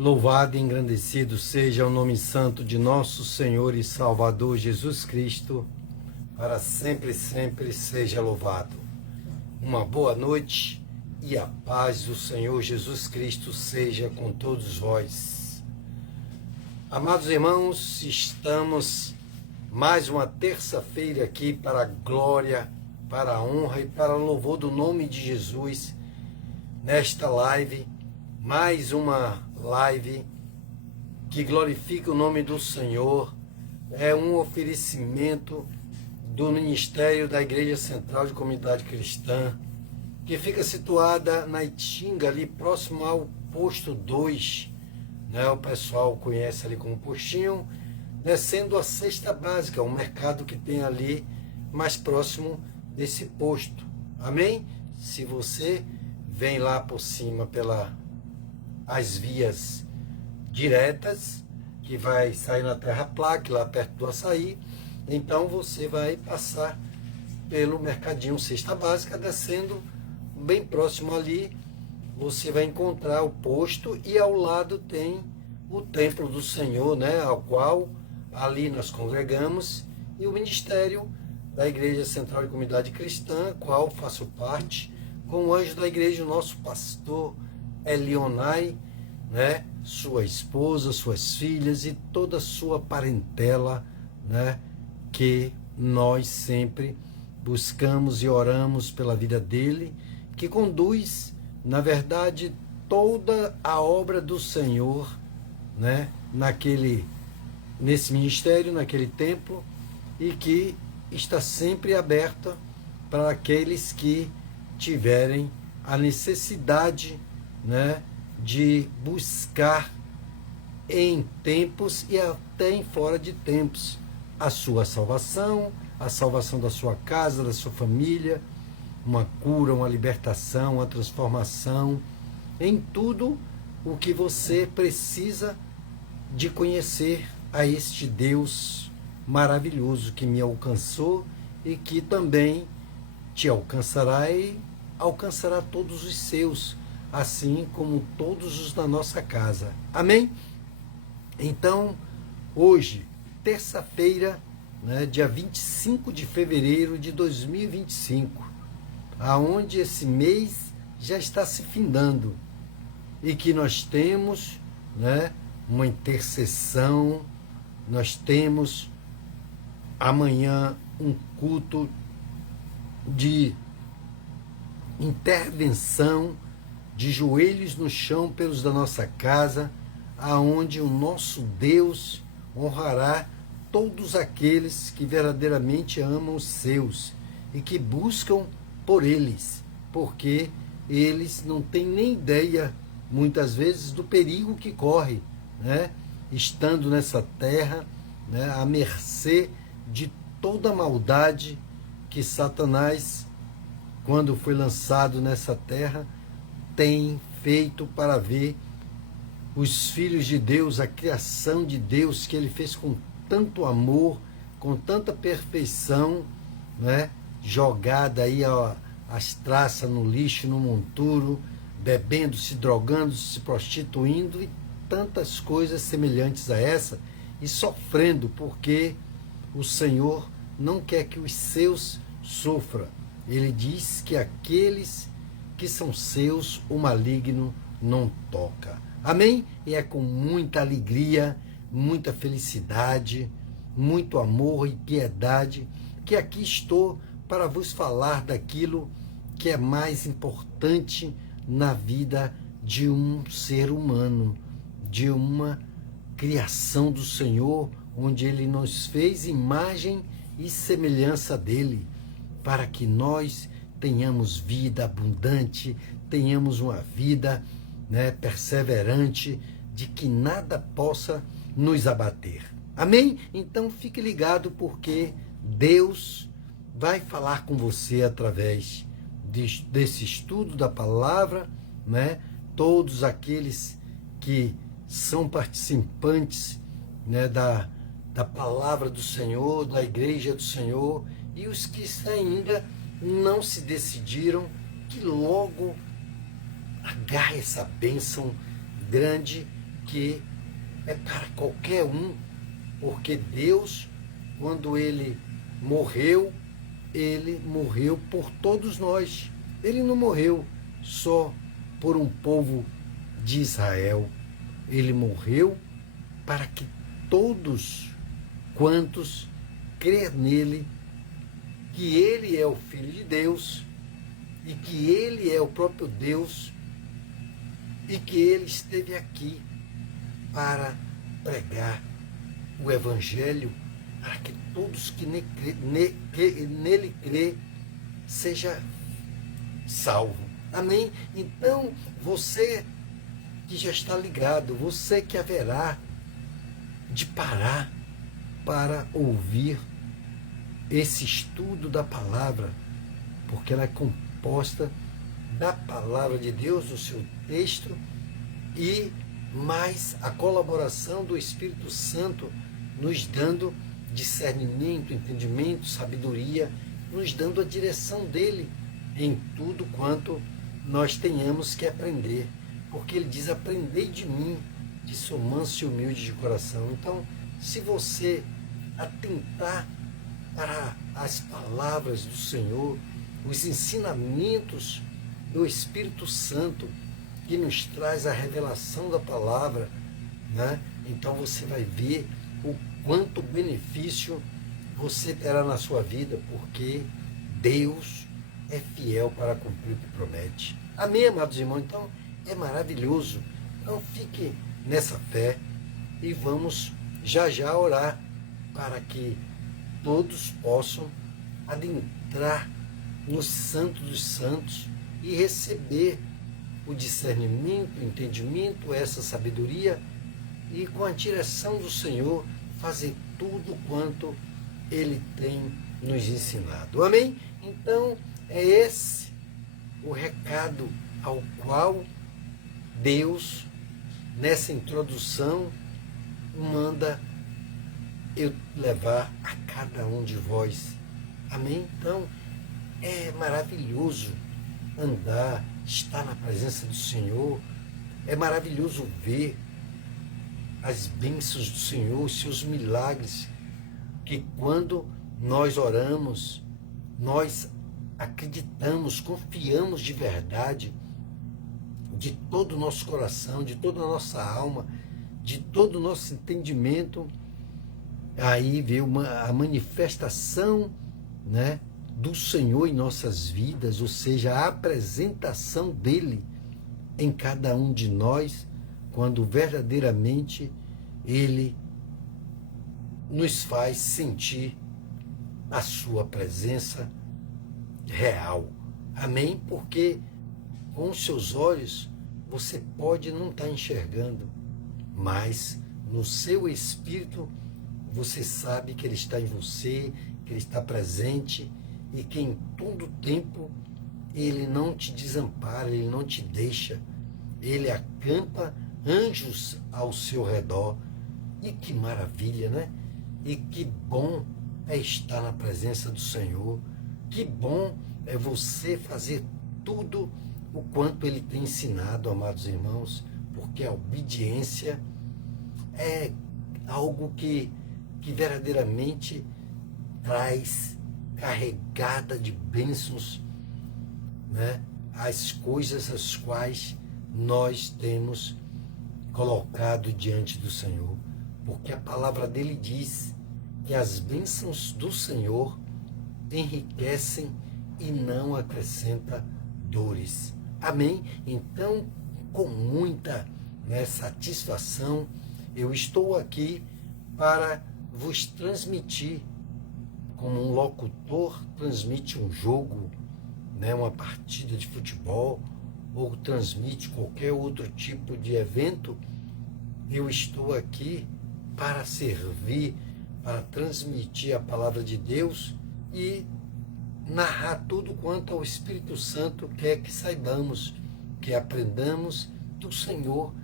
Louvado e engrandecido seja o nome santo de nosso Senhor e Salvador Jesus Cristo, para sempre, sempre seja louvado. Uma boa noite e a paz do Senhor Jesus Cristo seja com todos vós. Amados irmãos, estamos mais uma terça-feira aqui para a glória, para a honra e para o louvor do nome de Jesus, nesta live, mais uma live que glorifica o nome do Senhor, é um oferecimento do Ministério da Igreja Central de Comunidade Cristã, que fica situada na Itinga, ali próximo ao posto 2, né? O pessoal conhece ali como postinho, descendo a cesta básica, um mercado que tem ali mais próximo desse posto. Amém? Se você vem lá por cima as vias diretas, que vai sair na Terra Plaque, lá perto do Açaí, então você vai passar pelo Mercadinho Cesta Básica, descendo bem próximo ali, você vai encontrar o posto e ao lado tem o Templo do Senhor, né, ao qual ali nós congregamos, e o Ministério da Igreja Central de Comunidade Cristã, qual faço parte, com o anjo da igreja, o nosso pastor Elionai, né, sua esposa, suas filhas e toda a sua parentela, né, que nós sempre buscamos e oramos pela vida dele, que conduz, na verdade, toda a obra do Senhor, né, nesse ministério, naquele templo, e que está sempre aberta para aqueles que tiverem a necessidade, né, de buscar em tempos e até em fora de tempos a sua salvação, a salvação da sua casa, da sua família, uma cura, uma libertação, uma transformação, em tudo o que você precisa de conhecer a este Deus maravilhoso que me alcançou e que também te alcançará e alcançará todos os seus, assim como todos os da nossa casa. Amém? Então, hoje, terça-feira, né, dia 25 de fevereiro de 2025, aonde esse mês já está se findando, e que nós temos, né, uma intercessão, nós temos amanhã um culto de intervenção, de joelhos no chão pelos da nossa casa, aonde o nosso Deus honrará todos aqueles que verdadeiramente amam os seus e que buscam por eles, porque eles não têm nem ideia, muitas vezes, do perigo que corre, né? Estando nessa terra, né, à mercê de toda a maldade que Satanás, quando foi lançado nessa terra, tem feito para ver os filhos de Deus, a criação de Deus que ele fez com tanto amor, com tanta perfeição, né, jogada aí as traças no lixo, no monturo, bebendo, se drogando, se prostituindo e tantas coisas semelhantes a essa, e sofrendo porque o Senhor não quer que os seus sofram. Ele diz que aqueles que são seus, o maligno não toca. Amém? E é com muita alegria, muita felicidade, muito amor e piedade que aqui estou para vos falar daquilo que é mais importante na vida de um ser humano, de uma criação do Senhor, onde Ele nos fez imagem e semelhança dEle, para que nós tenhamos vida abundante, tenhamos uma vida, né, perseverante, de que nada possa nos abater. Amém? Então fique ligado, porque Deus vai falar com você através desse estudo da palavra, né? Todos aqueles que são participantes, né, da palavra do Senhor, da igreja do Senhor, e os que ainda não se decidiram, que logo agarre essa bênção grande porque é para qualquer um, porque Deus, quando ele morreu por todos nós. Ele não morreu só por um povo de Israel. Ele morreu para que todos quantos crer nele, que ele é o Filho de Deus e que ele é o próprio Deus e que ele esteve aqui para pregar o Evangelho, para que todos que nele crê seja salvo. Amém? Então, você que já está ligado, você que haverá de parar para ouvir esse estudo da palavra, porque ela é composta da palavra de Deus, do seu texto, e mais a colaboração do Espírito Santo nos dando discernimento, entendimento, sabedoria, nos dando a direção dele em tudo quanto nós tenhamos que aprender. Porque ele diz: aprendei de mim, que sou manso e humilde de coração. Então, se você atentar para as palavras do Senhor, os ensinamentos do Espírito Santo, que nos traz a revelação da palavra, né? Então você vai ver o quanto benefício você terá na sua vida, porque Deus é fiel para cumprir o que promete. Amém, amados irmãos? Então, é maravilhoso. Então, fique nessa fé e vamos já já orar para que todos possam adentrar no Santo dos Santos e receber o discernimento, o entendimento, essa sabedoria, e com a direção do Senhor fazer tudo quanto Ele tem nos ensinado. Amém? Então, é esse o recado ao qual Deus, nessa introdução, manda eu levar a cada um de vós. Amém? Então, é maravilhoso andar, estar na presença do Senhor. É maravilhoso ver as bênçãos do Senhor, os seus milagres, que quando nós oramos, nós acreditamos, confiamos de verdade, de todo o nosso coração, de toda a nossa alma, de todo o nosso entendimento. Aí veio a manifestação, né, do Senhor em nossas vidas, ou seja, a apresentação dele em cada um de nós, quando verdadeiramente ele nos faz sentir a sua presença real. Amém? Porque com os seus olhos você pode não estar enxergando, mas no seu espírito você sabe que ele está em você, que ele está presente e que em todo tempo ele não te desampara, ele não te deixa, ele acampa anjos ao seu redor. E que maravilha, né? E que bom é estar na presença do Senhor, que bom é você fazer tudo o quanto ele tem ensinado, amados irmãos, porque a obediência é algo que verdadeiramente traz carregada de bênçãos, né, as coisas as quais nós temos colocado diante do Senhor, porque a palavra dele diz que as bênçãos do Senhor enriquecem e não acrescenta dores. Amém? Então, com muita, né, satisfação, eu estou aqui para vos transmitir, como um locutor transmite um jogo, né, uma partida de futebol, ou transmite qualquer outro tipo de evento. Eu estou aqui para servir, para transmitir a palavra de Deus e narrar tudo quanto ao Espírito Santo quer que saibamos, que aprendamos do Senhor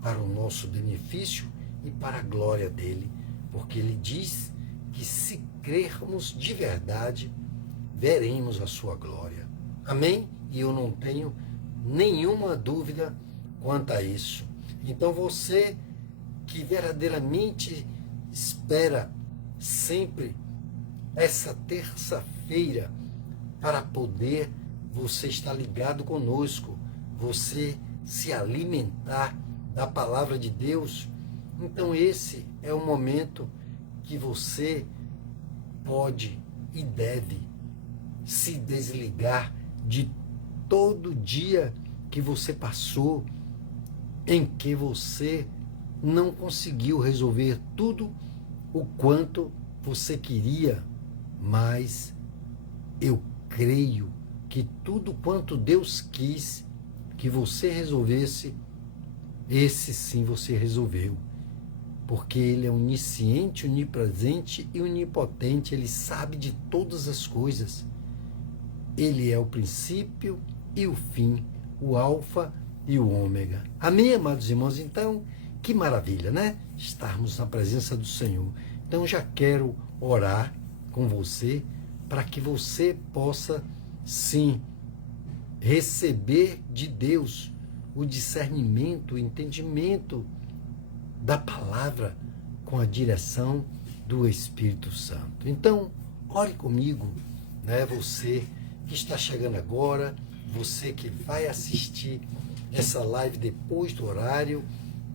para o nosso benefício e para a glória dele, porque ele diz que se crermos de verdade, veremos a sua glória. Amém? E eu não tenho nenhuma dúvida quanto a isso. Então você que verdadeiramente espera sempre essa terça-feira para poder você estar ligado conosco, você se alimentar da palavra de Deus. Então esse é o momento que você pode e deve se desligar de todo dia que você passou em que você não conseguiu resolver tudo o quanto você queria, mas eu creio que tudo quanto Deus quis que você resolvesse, esse sim você resolveu. Porque Ele é onisciente, onipresente e onipotente, Ele sabe de todas as coisas. Ele é o princípio e o fim, o alfa e o ômega. Amém, amados irmãos? Então, que maravilha, né? Estarmos na presença do Senhor. Então, já quero orar com você para que você possa, sim, receber de Deus o discernimento, o entendimento da palavra com a direção do Espírito Santo. Então, ore comigo, né? Você que está chegando agora, você que vai assistir essa live depois do horário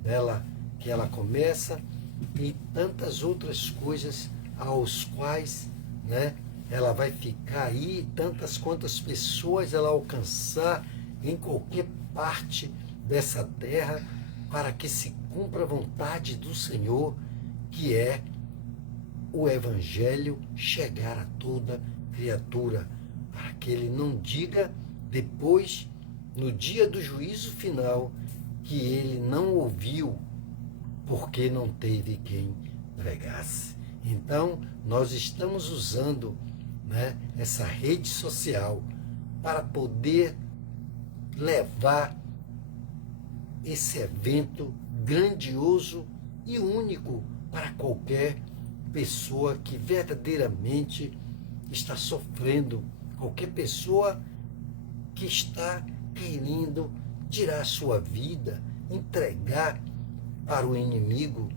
dela, que ela começa, e tantas outras coisas aos quais, né, ela vai ficar aí, tantas quantas pessoas ela alcançar em qualquer parte dessa terra, para que se cumpra a vontade do Senhor, que é o Evangelho chegar a toda criatura, para que ele não diga depois, no dia do juízo final, que ele não ouviu, porque não teve quem pregasse. Então, nós estamos usando, né, essa rede social para poder levar esse evento grandioso e único para qualquer pessoa que verdadeiramente está sofrendo, qualquer pessoa que está querendo tirar sua vida, entregar para o inimigo,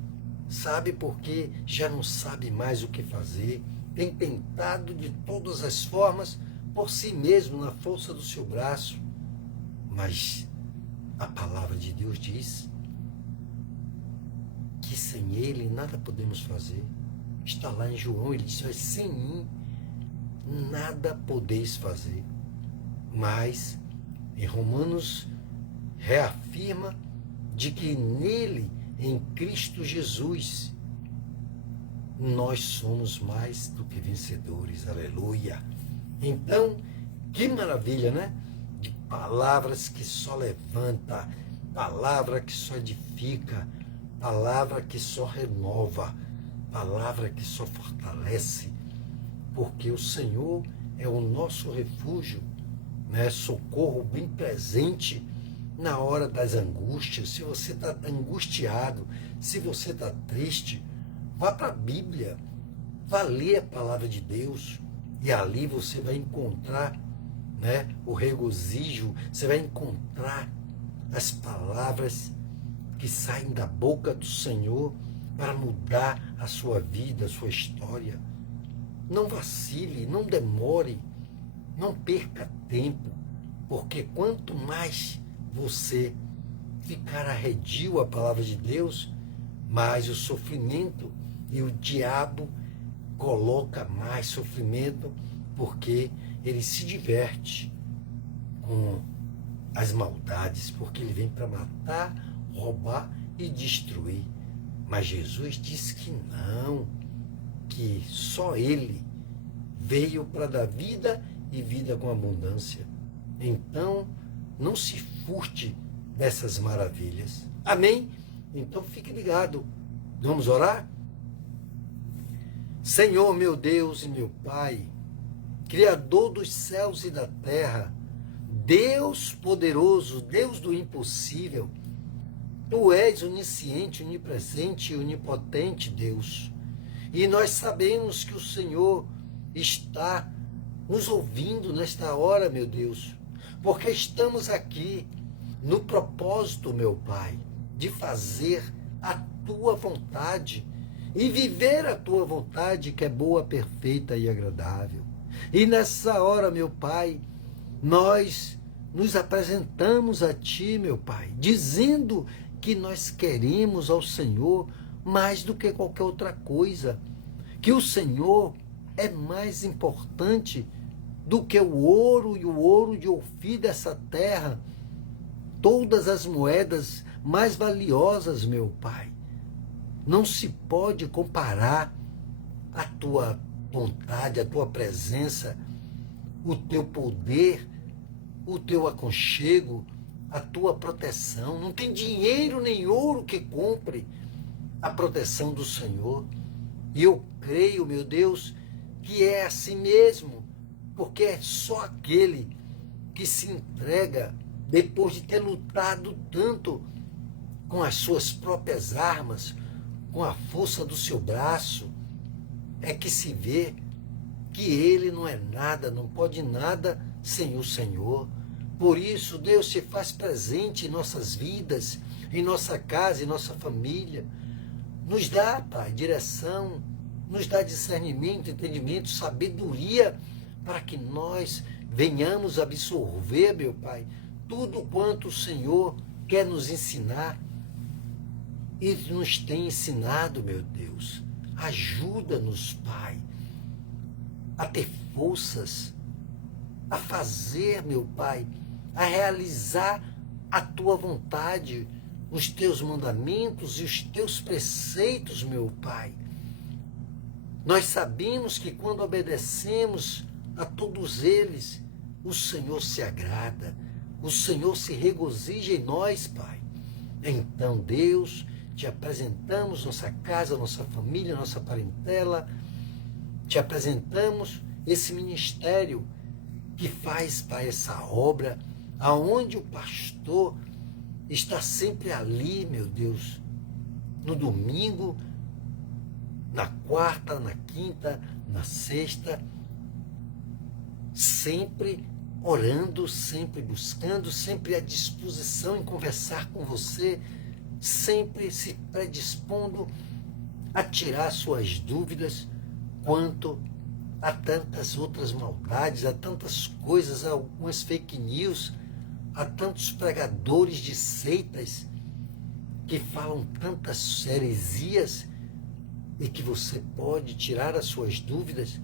sabe, porque já não sabe mais o que fazer, tem tentado de todas as formas por si mesmo, na força do seu braço, mas a palavra de Deus diz que sem Ele nada podemos fazer. Está lá em João, ele diz: sem mim nada podeis fazer. Mas em Romanos reafirma de que nele, em Cristo Jesus, nós somos mais do que vencedores. Aleluia! Então, que maravilha, né? De palavras que só levanta, palavra que só edifica, palavra que só renova, palavra que só fortalece, porque o Senhor é o nosso refúgio, né? Socorro bem presente na hora das angústias. Se você está angustiado, se você está triste, vá para a Bíblia, vá ler a palavra de Deus, e ali você vai encontrar, né, o regozijo, você vai encontrar as palavras que saem da boca do Senhor para mudar a sua vida, a sua história. Não vacile, não demore, não perca tempo, porque quanto mais você ficar arredio à palavra de Deus, mais o sofrimento, e o diabo coloca mais sofrimento, porque ele se diverte com as maldades, porque ele vem para matar, roubar e destruir. Mas Jesus diz que não, que só Ele veio para dar vida e vida com abundância. Então, não se furte dessas maravilhas. Amém? Então fique ligado. Vamos orar? Senhor, meu Deus e meu Pai, Criador dos céus e da terra, Deus poderoso, Deus do impossível, Tu és onisciente, onipresente e onipotente, Deus. E nós sabemos que o Senhor está nos ouvindo nesta hora, meu Deus, porque estamos aqui no propósito, meu Pai, de fazer a tua vontade e viver a tua vontade, que é boa, perfeita e agradável. E nessa hora, meu Pai, nós nos apresentamos a Ti, meu Pai, dizendo que nós queremos ao Senhor mais do que qualquer outra coisa, que o Senhor é mais importante do que o ouro e o ouro de Ofir dessa terra, todas as moedas mais valiosas, meu Pai. Não se pode comparar a tua vontade, a tua presença, o teu poder, o teu aconchego, a tua proteção. Não tem dinheiro nem ouro que compre a proteção do Senhor. E eu creio, meu Deus, que é assim mesmo, porque é só aquele que se entrega depois de ter lutado tanto com as suas próprias armas, com a força do seu braço, é que se vê que ele não é nada, não pode nada sem o Senhor. Por isso, Deus se faz presente em nossas vidas, em nossa casa, em nossa família. Nos dá, Pai, direção, nos dá discernimento, entendimento, sabedoria, para que nós venhamos absorver, meu Pai, tudo quanto o Senhor quer nos ensinar e nos tem ensinado, meu Deus. Ajuda-nos, Pai, a ter forças, a fazer, meu Pai, a realizar a Tua vontade, os Teus mandamentos e os Teus preceitos, meu Pai. Nós sabemos que quando obedecemos a todos eles, o Senhor se agrada, o Senhor se regozija em nós, Pai. Então, Deus, te apresentamos nossa casa, nossa família, nossa parentela, te apresentamos esse ministério que faz, Pai, essa obra, aonde o pastor está sempre ali, meu Deus, no domingo, na quarta, na quinta, na sexta, sempre orando, sempre buscando, sempre à disposição em conversar com você, sempre se predispondo a tirar suas dúvidas quanto a tantas outras maldades, a tantas coisas, a algumas fake news, a tantos pregadores de seitas que falam tantas heresias, e que você pode tirar as suas dúvidas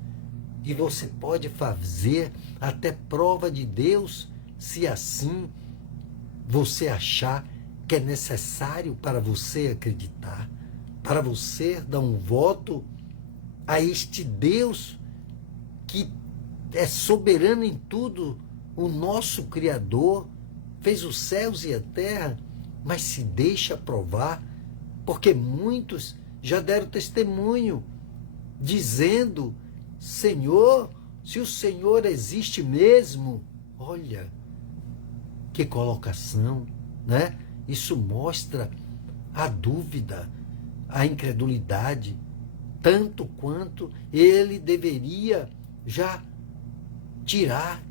e você pode fazer até prova de Deus, se assim você achar que é necessário para você acreditar, para você dar um voto a este Deus que é soberano em tudo, o nosso Criador, fez os céus e a terra, mas se deixa provar, porque muitos já deram testemunho, dizendo: Senhor, se o Senhor existe mesmo, olha, que colocação, né? Isso mostra a dúvida, a incredulidade, tanto quanto ele deveria já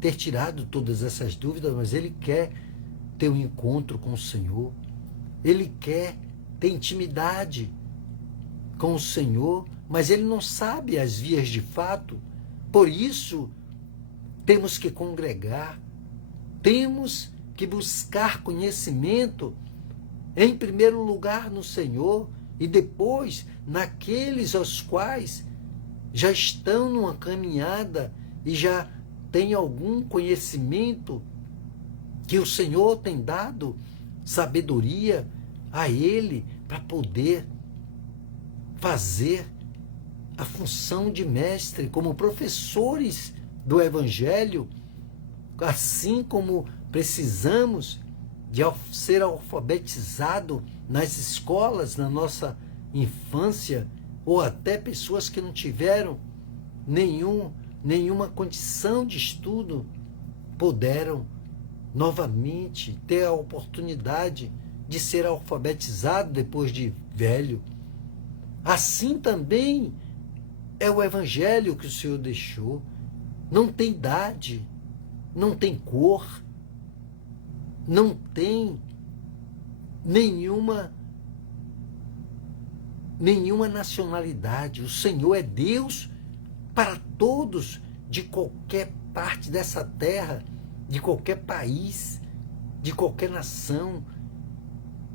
ter tirado todas essas dúvidas, mas ele quer ter um encontro com o Senhor, ele quer ter intimidade com o Senhor, mas ele não sabe as vias de fato. Por isso, temos que congregar, temos que buscar conhecimento, em primeiro lugar no Senhor, e depois naqueles aos quais já estão numa caminhada e já têm algum conhecimento, que o Senhor tem dado sabedoria a ele para poder fazer a função de mestre, como professores do Evangelho, assim como precisamos de ser alfabetizado nas escolas, na nossa infância, ou até pessoas que não tiveram nenhuma condição de estudo, puderam novamente ter a oportunidade de ser alfabetizado depois de velho. Assim também é o Evangelho que o Senhor deixou. Não tem idade, não tem cor, não tem nenhuma nenhuma nacionalidade. O Senhor é Deus para todos, de qualquer parte dessa terra, de qualquer país, de qualquer nação.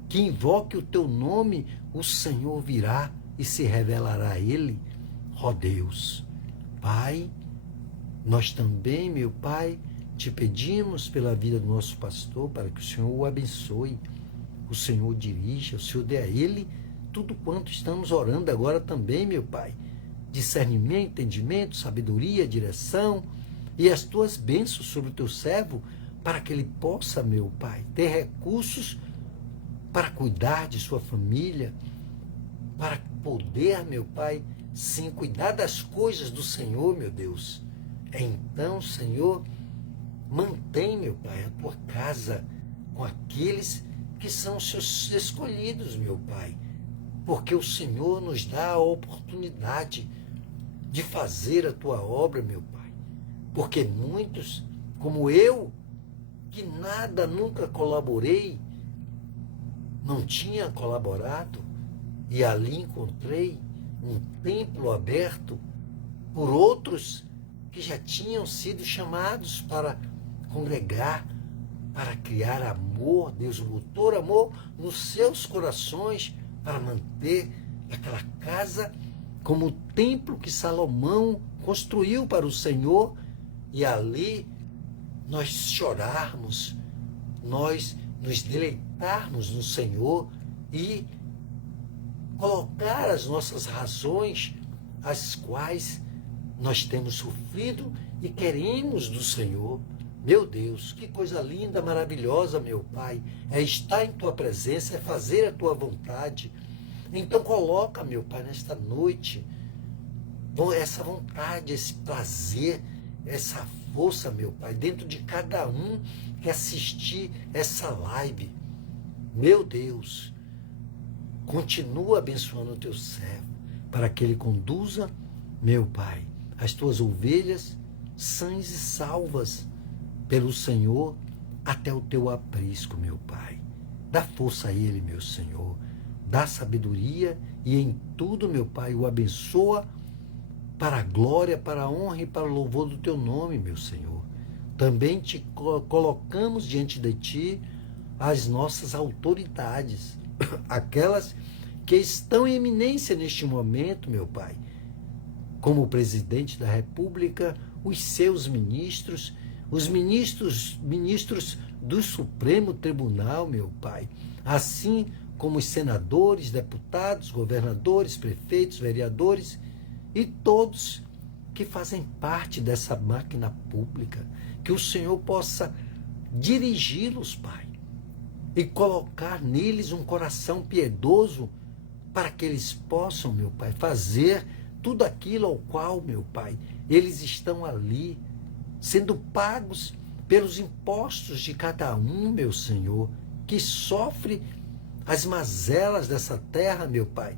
Que invoque o teu nome, o Senhor virá e se revelará a ele. Ó Deus, Pai, nós também, meu Pai, te pedimos pela vida do nosso pastor, para que o Senhor o abençoe, o Senhor o dirija, o Senhor dê a ele tudo quanto estamos orando agora também, meu Pai. Discernimento, entendimento, sabedoria, direção e as tuas bênçãos sobre o teu servo, para que ele possa, meu Pai, ter recursos para cuidar de sua família, para poder, meu Pai, sim, cuidar das coisas do Senhor, meu Deus. Então, Senhor, mantém, meu Pai, a tua casa com aqueles que são os seus escolhidos, meu Pai, porque o Senhor nos dá a oportunidade de fazer a tua obra, meu Pai, porque muitos, como eu, que nada nunca colaborei, não tinha colaborado, e ali encontrei um templo aberto por outros que já tinham sido chamados para congregar, para criar amor. Deus botou amor nos seus corações para manter aquela casa como o templo que Salomão construiu para o Senhor, e ali nós chorarmos, nós nos deleitarmos no Senhor e colocar as nossas razões, as quais nós temos sofrido e queremos do Senhor. Meu Deus, que coisa linda, maravilhosa, meu Pai, é estar em Tua presença, é fazer a Tua vontade. Então coloca, meu Pai, nesta noite, essa vontade, esse prazer, essa força, meu Pai, dentro de cada um que assistir essa live. Meu Deus, continua abençoando o Teu servo, para que ele conduza, meu Pai, as Tuas ovelhas sãs e salvas pelo Senhor até o Teu aprisco, meu Pai. Dá força a ele, meu Senhor. Dá sabedoria e em tudo, meu Pai, o abençoa para a glória, para a honra e para o louvor do Teu nome, meu Senhor. Também te colocamos diante de Ti as nossas autoridades, aquelas que estão em eminência neste momento, meu Pai, como o presidente da República, os seus ministros, os ministros do Supremo Tribunal, meu Pai, assim como os senadores, deputados, governadores, prefeitos, vereadores e todos que fazem parte dessa máquina pública, que o Senhor possa dirigi-los, Pai, e colocar neles um coração piedoso para que eles possam, meu Pai, fazer tudo aquilo ao qual, meu Pai, eles estão ali, sendo pagos pelos impostos de cada um, meu Senhor, que sofre as mazelas dessa terra, meu Pai.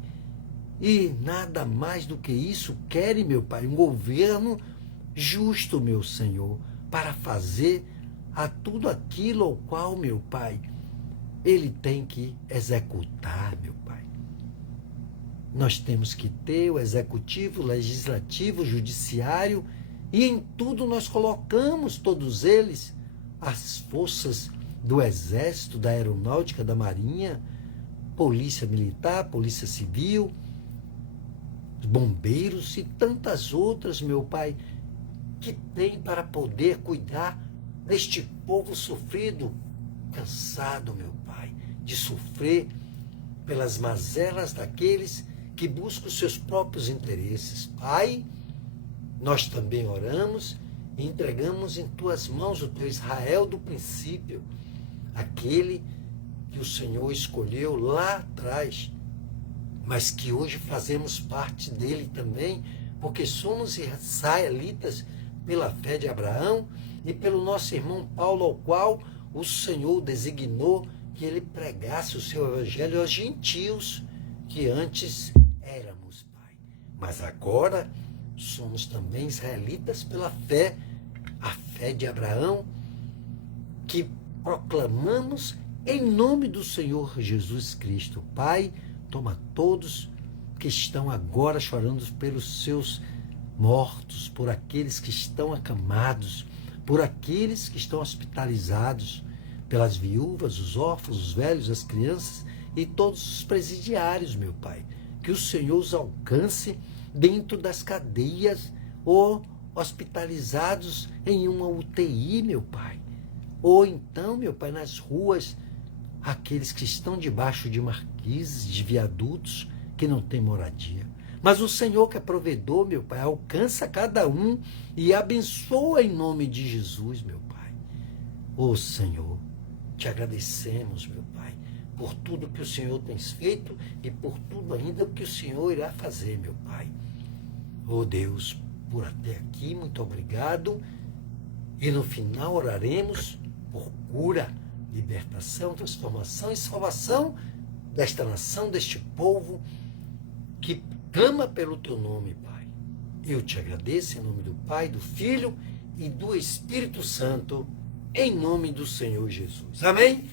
E nada mais do que isso querem, meu Pai, um governo justo, meu Senhor, para fazer a tudo aquilo ao qual, meu Pai, ele tem que executar, meu Pai. Nós temos que ter o executivo, o legislativo, o judiciário, e em tudo nós colocamos todos eles, as forças do Exército, da Aeronáutica, da Marinha, Polícia Militar, Polícia Civil, bombeiros e tantas outras, meu Pai, que tem para poder cuidar deste povo sofrido, cansado, meu Pai, de sofrer pelas mazelas daqueles que buscam os seus próprios interesses. Pai, nós também oramos e entregamos em Tuas mãos o Teu Israel do princípio, aquele que o Senhor escolheu lá atrás, mas que hoje fazemos parte dele também, porque somos israelitas pela fé de Abraão e pelo nosso irmão Paulo, ao qual o Senhor designou que ele pregasse o seu evangelho aos gentios, que antes éramos, Pai. Mas agora somos também israelitas pela fé, a fé de Abraão, que proclamamos em nome do Senhor Jesus Cristo. Pai, toma todos que estão agora chorando pelos seus mortos, por aqueles que estão acamados, por aqueles que estão hospitalizados, pelas viúvas, os órfãos, os velhos, as crianças e todos os presidiários, meu Pai. Que o Senhor os alcance dentro das cadeias ou hospitalizados em uma UTI, meu Pai. Ou então, meu Pai, nas ruas, aqueles que estão debaixo de marquises, de viadutos, que não têm moradia. Mas o Senhor que é provedor, meu Pai, alcança cada um e abençoa em nome de Jesus, meu Pai. Ô Senhor, te agradecemos, meu Pai, por tudo que o Senhor tem feito e por tudo ainda que o Senhor irá fazer, meu Pai. Ô Deus, por até aqui, muito obrigado. E no final oraremos por cura, libertação, transformação e salvação desta nação, deste povo que clama pelo teu nome, Pai. Eu te agradeço em nome do Pai, do Filho e do Espírito Santo, em nome do Senhor Jesus. Amém?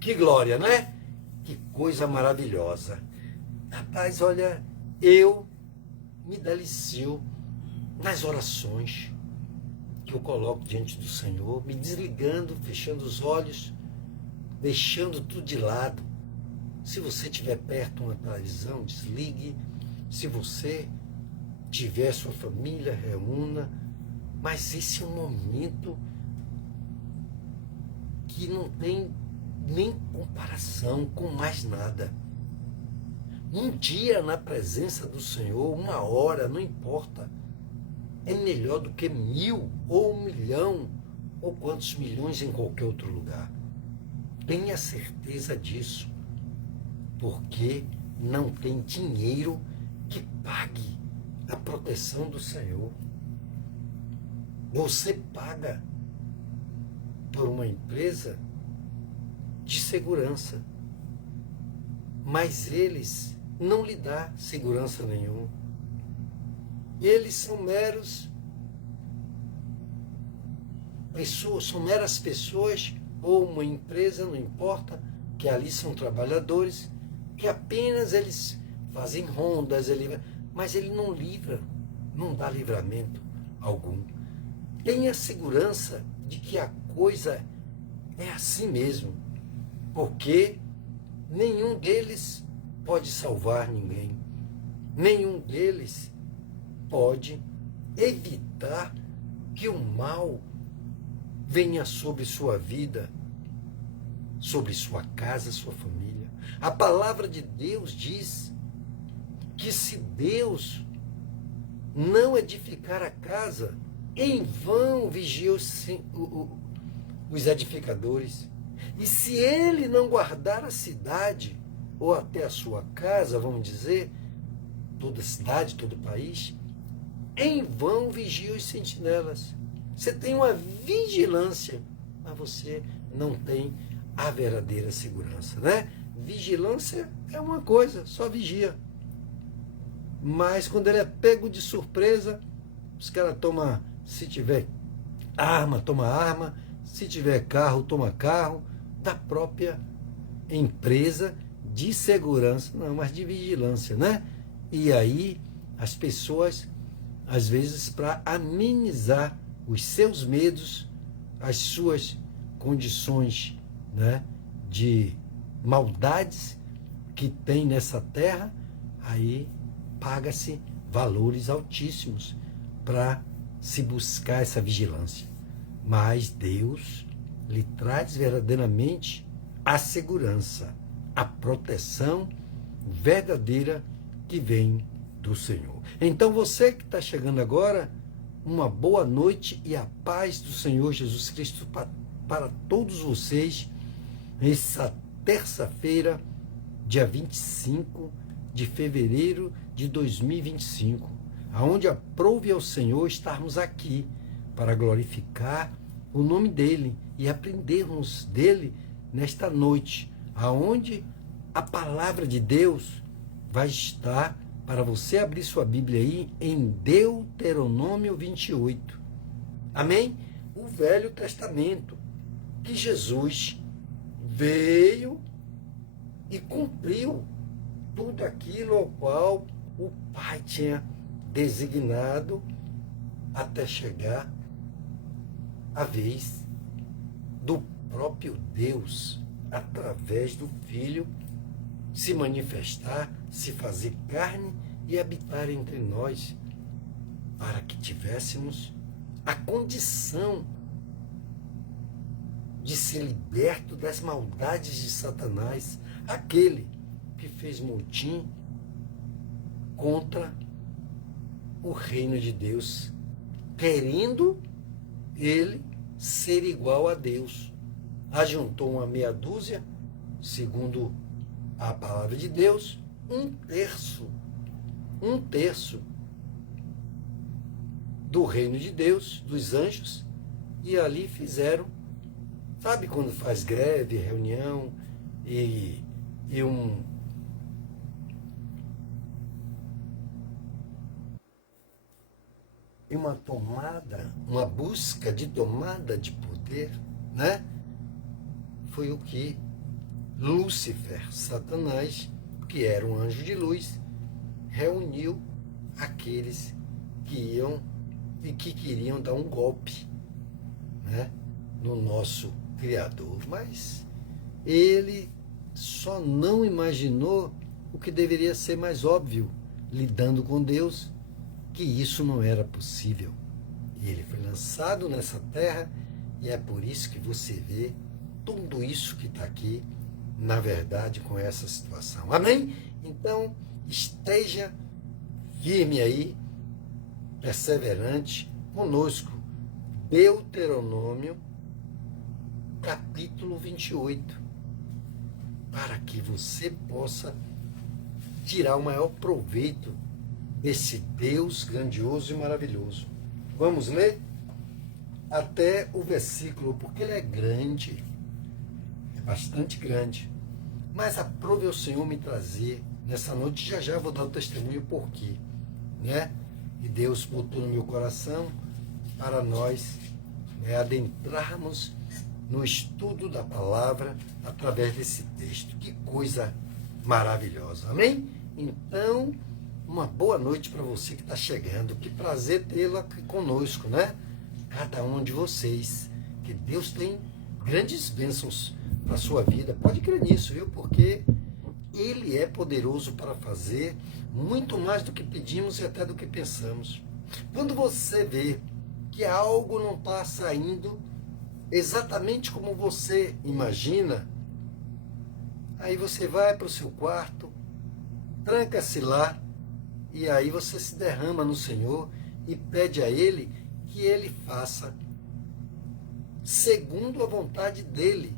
Que glória, né? Que coisa maravilhosa. Rapaz, olha, eu me delicio nas orações que eu coloco diante do Senhor, me desligando, fechando os olhos, deixando tudo de lado. Se você tiver perto uma televisão, desligue. Se você tiver sua família, reúna. Mas esse é um momento que não tem nem comparação com mais nada. Um dia na presença do Senhor, uma hora, não importa, é melhor do que 1000 ou 1 milhão ou quantos milhões em qualquer outro lugar. Tenha certeza disso, porque não tem dinheiro que pague a proteção do Senhor. Você paga por uma empresa de segurança, mas eles não lhe dão segurança nenhuma. Eles são meras pessoas, ou uma empresa, não importa, que ali são trabalhadores, que apenas eles fazem rondas, mas ele não livra, não dá livramento algum. Tenha segurança de que a coisa é assim mesmo, porque nenhum deles pode salvar ninguém, nenhum deles pode evitar que o mal venha sobre sua vida, sobre sua casa, sua família. A palavra de Deus diz que se Deus não edificar a casa, em vão vigiam os edificadores. E se ele não guardar a cidade, ou até a sua casa, vamos dizer, toda a cidade, todo o país, em vão vigiam os sentinelas. Você tem uma vigilância, mas você não tem a verdadeira segurança, né? Vigilância é uma coisa, só vigia. Mas quando ele é pego de surpresa, os caras tomam, se tiver arma, toma arma, se tiver carro, toma carro, da própria empresa de segurança, não, mas de vigilância, né? E aí as pessoas, às vezes, para amenizar os seus medos, as suas condições, né, de maldades que tem nessa terra, aí paga-se valores altíssimos para se buscar essa vigilância. Mas Deus lhe traz verdadeiramente a segurança, a proteção verdadeira que vem do Senhor. Então você que está chegando agora, uma boa noite e a paz do Senhor Jesus Cristo para todos vocês, essa terça-feira, dia 25 de fevereiro de 2025, aonde aprouve ao Senhor estarmos aqui para glorificar o nome dele e aprendermos dele nesta noite, aonde a palavra de Deus vai estar para você abrir sua Bíblia aí em Deuteronômio 28. Amém? O Velho Testamento, que Jesus veio e cumpriu tudo aquilo ao qual o Pai tinha designado até chegar a vez do próprio Deus, através do Filho, se manifestar, se fazer carne e habitar entre nós, para que tivéssemos a condição de ser liberto das maldades de Satanás, aquele que fez motim contra o reino de Deus, querendo ele ser igual a Deus. Ajuntou uma meia dúzia, segundo a palavra de Deus, um terço do reino de Deus, dos anjos, e ali fizeram, sabe quando faz greve, reunião e uma tomada, uma busca de tomada de poder, né? Foi o que Lúcifer, Satanás, que era um anjo de luz, reuniu aqueles que iam e que queriam dar um golpe, né, no nosso Criador. Mas ele só não imaginou o que deveria ser mais óbvio, lidando com Deus, que isso não era possível. E ele foi lançado nessa terra, e é por isso que você vê tudo isso que está aqui, na verdade, com essa situação. Amém? Então, esteja firme aí, perseverante conosco. Deuteronômio, capítulo 28, para que você possa tirar o maior proveito desse Deus grandioso e maravilhoso. Vamos ler até o versículo, porque ele é grande, é bastante grande. Mas aprove ao Senhor me trazer nessa noite, já já vou dar o testemunho por quê, né? E Deus botou no meu coração para nós, né, adentrarmos no estudo da palavra através desse texto. Que coisa maravilhosa, amém? Então, uma boa noite para você que está chegando. Que prazer tê-lo aqui conosco, né? Cada um de vocês. Que Deus tem grandes bênçãos para a sua vida. Pode crer nisso, viu? Porque Ele é poderoso para fazer muito mais do que pedimos e até do que pensamos. Quando você vê que algo não está saindo exatamente como você imagina, aí você vai para o seu quarto, tranca-se lá, e aí você se derrama no Senhor e pede a Ele que Ele faça segundo a vontade dEle.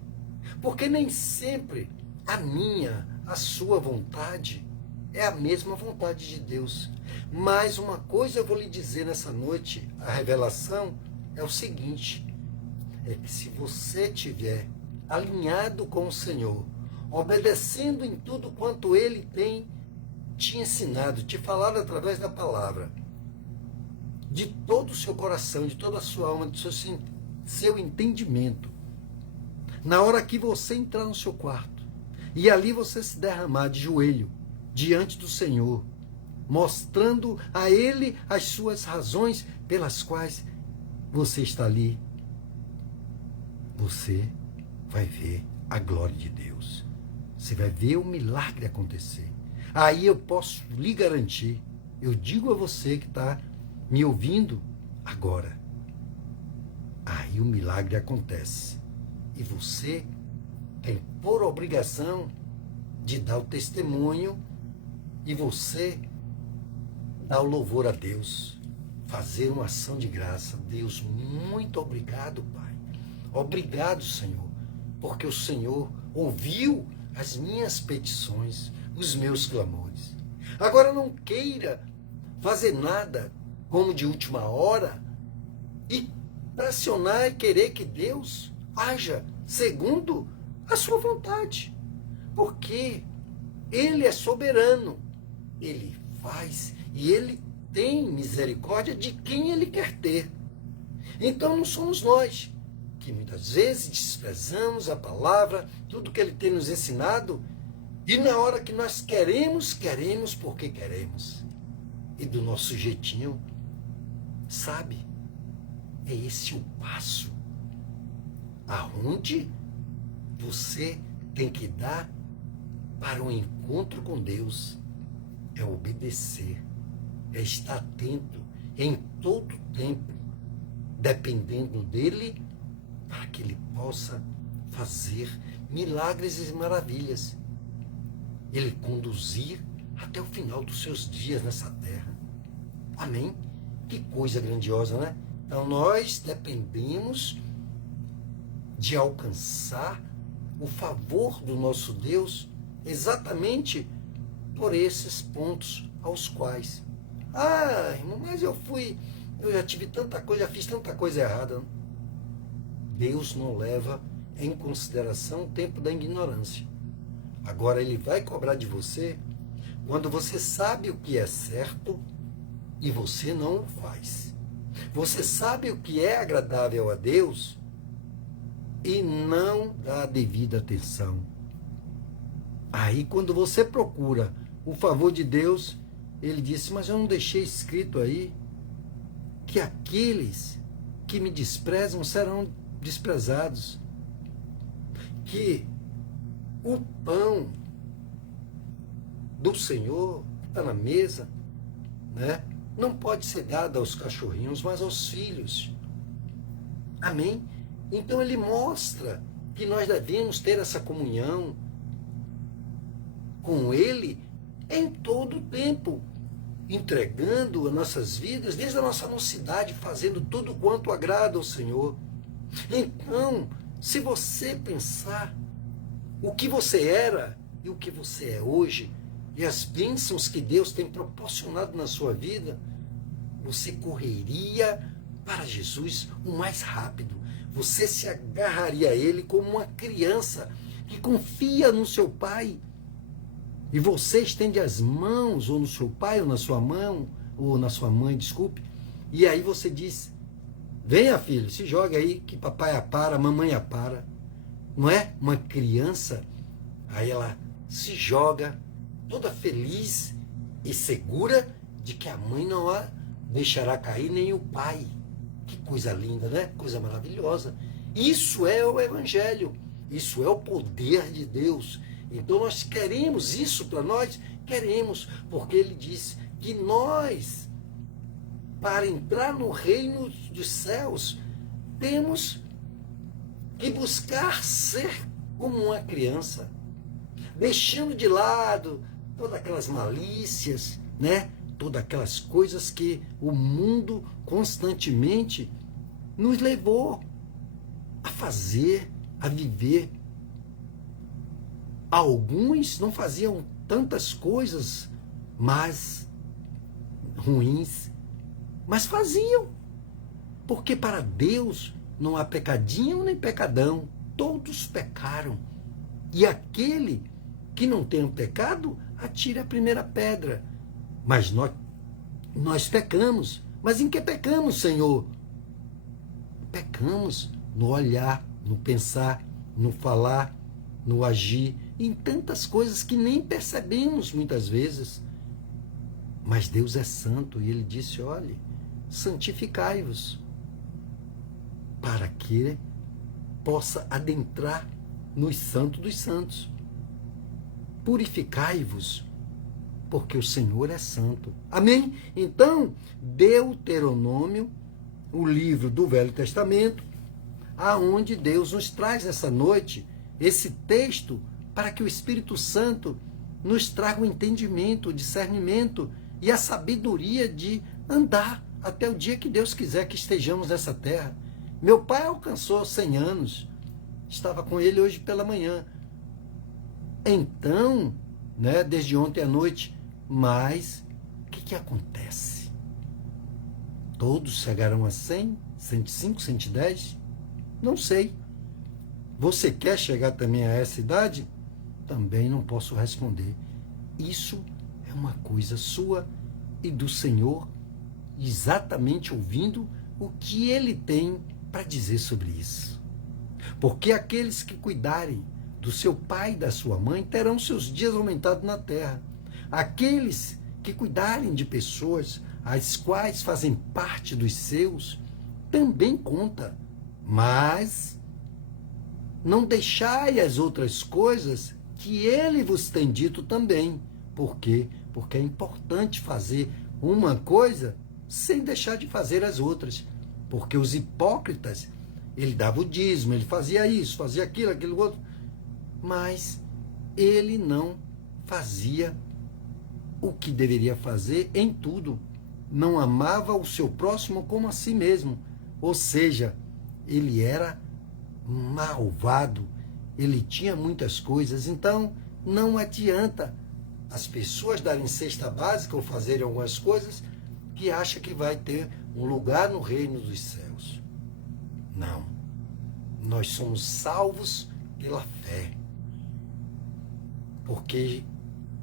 Porque nem sempre a minha, a sua vontade é a mesma vontade de Deus. Mas uma coisa eu vou lhe dizer nessa noite, a revelação é o seguinte, é que se você estiver alinhado com o Senhor, obedecendo em tudo quanto Ele tem te ensinado, te falado através da palavra, de todo o seu coração, de toda a sua alma, do seu entendimento, na hora que você entrar no seu quarto, e ali você se derramar de joelho, diante do Senhor, mostrando a Ele as suas razões pelas quais você está ali, você vai ver a glória de Deus. Você vai ver o milagre acontecer. Aí eu posso lhe garantir, eu digo a você que está me ouvindo agora, aí o milagre acontece. E você tem por obrigação de dar o testemunho e você dar o louvor a Deus, fazer uma ação de graça. Deus, muito obrigado, Pai. Obrigado, Senhor, porque o Senhor ouviu as minhas petições, os meus clamores. Agora não queira fazer nada como de última hora e pressionar e querer que Deus haja segundo a sua vontade, porque Ele é soberano, Ele faz e Ele tem misericórdia de quem Ele quer ter. Então não somos nós que muitas vezes desprezamos a palavra, tudo que Ele tem nos ensinado, E na hora que nós queremos, queremos porque queremos. E do nosso jeitinho, sabe? É esse o passo aonde você tem que dar para o encontro com Deus. É obedecer, é estar atento em todo tempo, dependendo dele, para que ele possa fazer milagres e maravilhas. Ele conduzir até o final dos seus dias nessa terra. Amém? Que coisa grandiosa, né? Então nós dependemos de alcançar o favor do nosso Deus exatamente por esses pontos aos quais, irmão, mas eu já tive tanta coisa, já fiz tanta coisa errada. Deus não leva em consideração o tempo da ignorância. Agora ele vai cobrar de você quando você sabe o que é certo e você não o faz. Você sabe o que é agradável a Deus e não dá a devida atenção. Aí quando você procura o favor de Deus, ele disse, mas eu não deixei escrito aí que aqueles que me desprezam serão desprezados, que o pão do Senhor está na mesa, né? Não pode ser dado aos cachorrinhos, mas aos filhos. Amém? Então ele mostra que nós devemos ter essa comunhão com ele em todo o tempo, entregando as nossas vidas desde a nossa mocidade, fazendo tudo quanto agrada ao Senhor. Então, se você pensar o que você era e o que você é hoje, e as bênçãos que Deus tem proporcionado na sua vida, você correria para Jesus o mais rápido. Você se agarraria a Ele como uma criança que confia no seu pai. E você estende as mãos, ou no seu pai, ou na sua mão, ou na sua mãe, desculpe. E aí você diz, venha filho, se joga aí que papai apara, mamãe apara. Não é? Uma criança, aí ela se joga toda feliz e segura de que a mãe não a deixará cair, nem o pai. Que coisa linda, né? Coisa maravilhosa. Isso é o Evangelho. Isso é o poder de Deus. Então nós queremos isso para nós? Queremos, porque ele disse que nós, para entrar no reino dos céus, temos que buscar ser como uma criança, deixando de lado todas aquelas malícias, né? Todas aquelas coisas que o mundo constantemente nos levou a fazer, a viver. Alguns não faziam tantas coisas mais ruins, mas faziam, porque para Deus não há pecadinho nem pecadão, todos pecaram. E aquele que não tem um pecado, atire a primeira pedra. Mas nós pecamos. Mas em que pecamos, Senhor? Pecamos no olhar, no pensar, no falar, no agir, em tantas coisas que nem percebemos muitas vezes. Mas Deus é santo e ele disse, olhe, santificai-vos, para que possa adentrar nos santos dos santos. Purificai-vos, porque o Senhor é santo. Amém? Então, Deuteronômio, o livro do Velho Testamento, aonde Deus nos traz essa noite esse texto para que o Espírito Santo nos traga o entendimento, o discernimento e a sabedoria de andar até o dia que Deus quiser que estejamos nessa terra. Meu pai alcançou 100 anos, estava com ele hoje pela manhã. Então, né, desde ontem à noite, mas o que acontece? Todos chegarão a 100, 105, 110? Não sei. Você quer chegar também a essa idade? Também não posso responder. Isso é uma coisa sua e do Senhor, exatamente ouvindo o que Ele tem para dizer sobre isso. Porque aqueles que cuidarem do seu pai e da sua mãe terão seus dias aumentados na terra. Aqueles que cuidarem de pessoas as quais fazem parte dos seus, também conta. Mas não deixai as outras coisas que ele vos tem dito também. Por quê? Porque é importante fazer uma coisa sem deixar de fazer as outras. Porque os hipócritas, ele dava o dízimo, ele fazia isso, fazia aquilo, aquilo outro, mas ele não fazia o que deveria fazer em tudo. Não amava o seu próximo como a si mesmo. Ou seja, ele era malvado, ele tinha muitas coisas. Então, não adianta as pessoas darem cesta básica ou fazerem algumas coisas que acham que vai ter um lugar no reino dos céus. Não. Nós somos salvos pela fé. Porque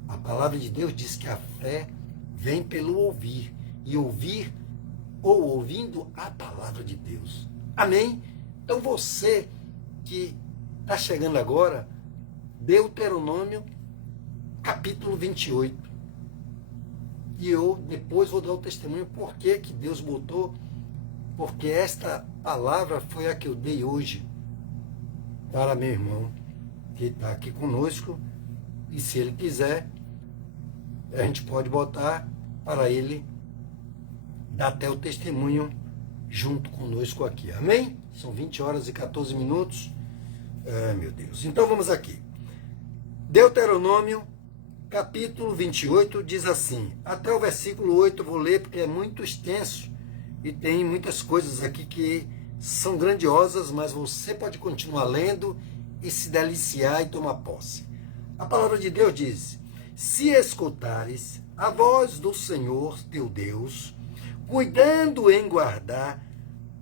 a palavra de Deus diz que a fé vem pelo ouvir. E ouvir ou ouvindo a palavra de Deus. Amém? Então você que está chegando agora, Deuteronômio, capítulo 28. E eu depois vou dar o testemunho por que Deus botou, porque esta palavra foi a que eu dei hoje para meu irmão, que está aqui conosco, e se ele quiser, a gente pode botar para ele dar até o testemunho junto conosco aqui. Amém? São 20 horas e 14 minutos. Meu Deus. Então vamos aqui. Deuteronômio, capítulo 28, diz assim, até o versículo 8 eu vou ler porque é muito extenso e tem muitas coisas aqui que são grandiosas, mas você pode continuar lendo e se deliciar e tomar posse. A palavra de Deus diz, se escutares a voz do Senhor teu Deus, cuidando em guardar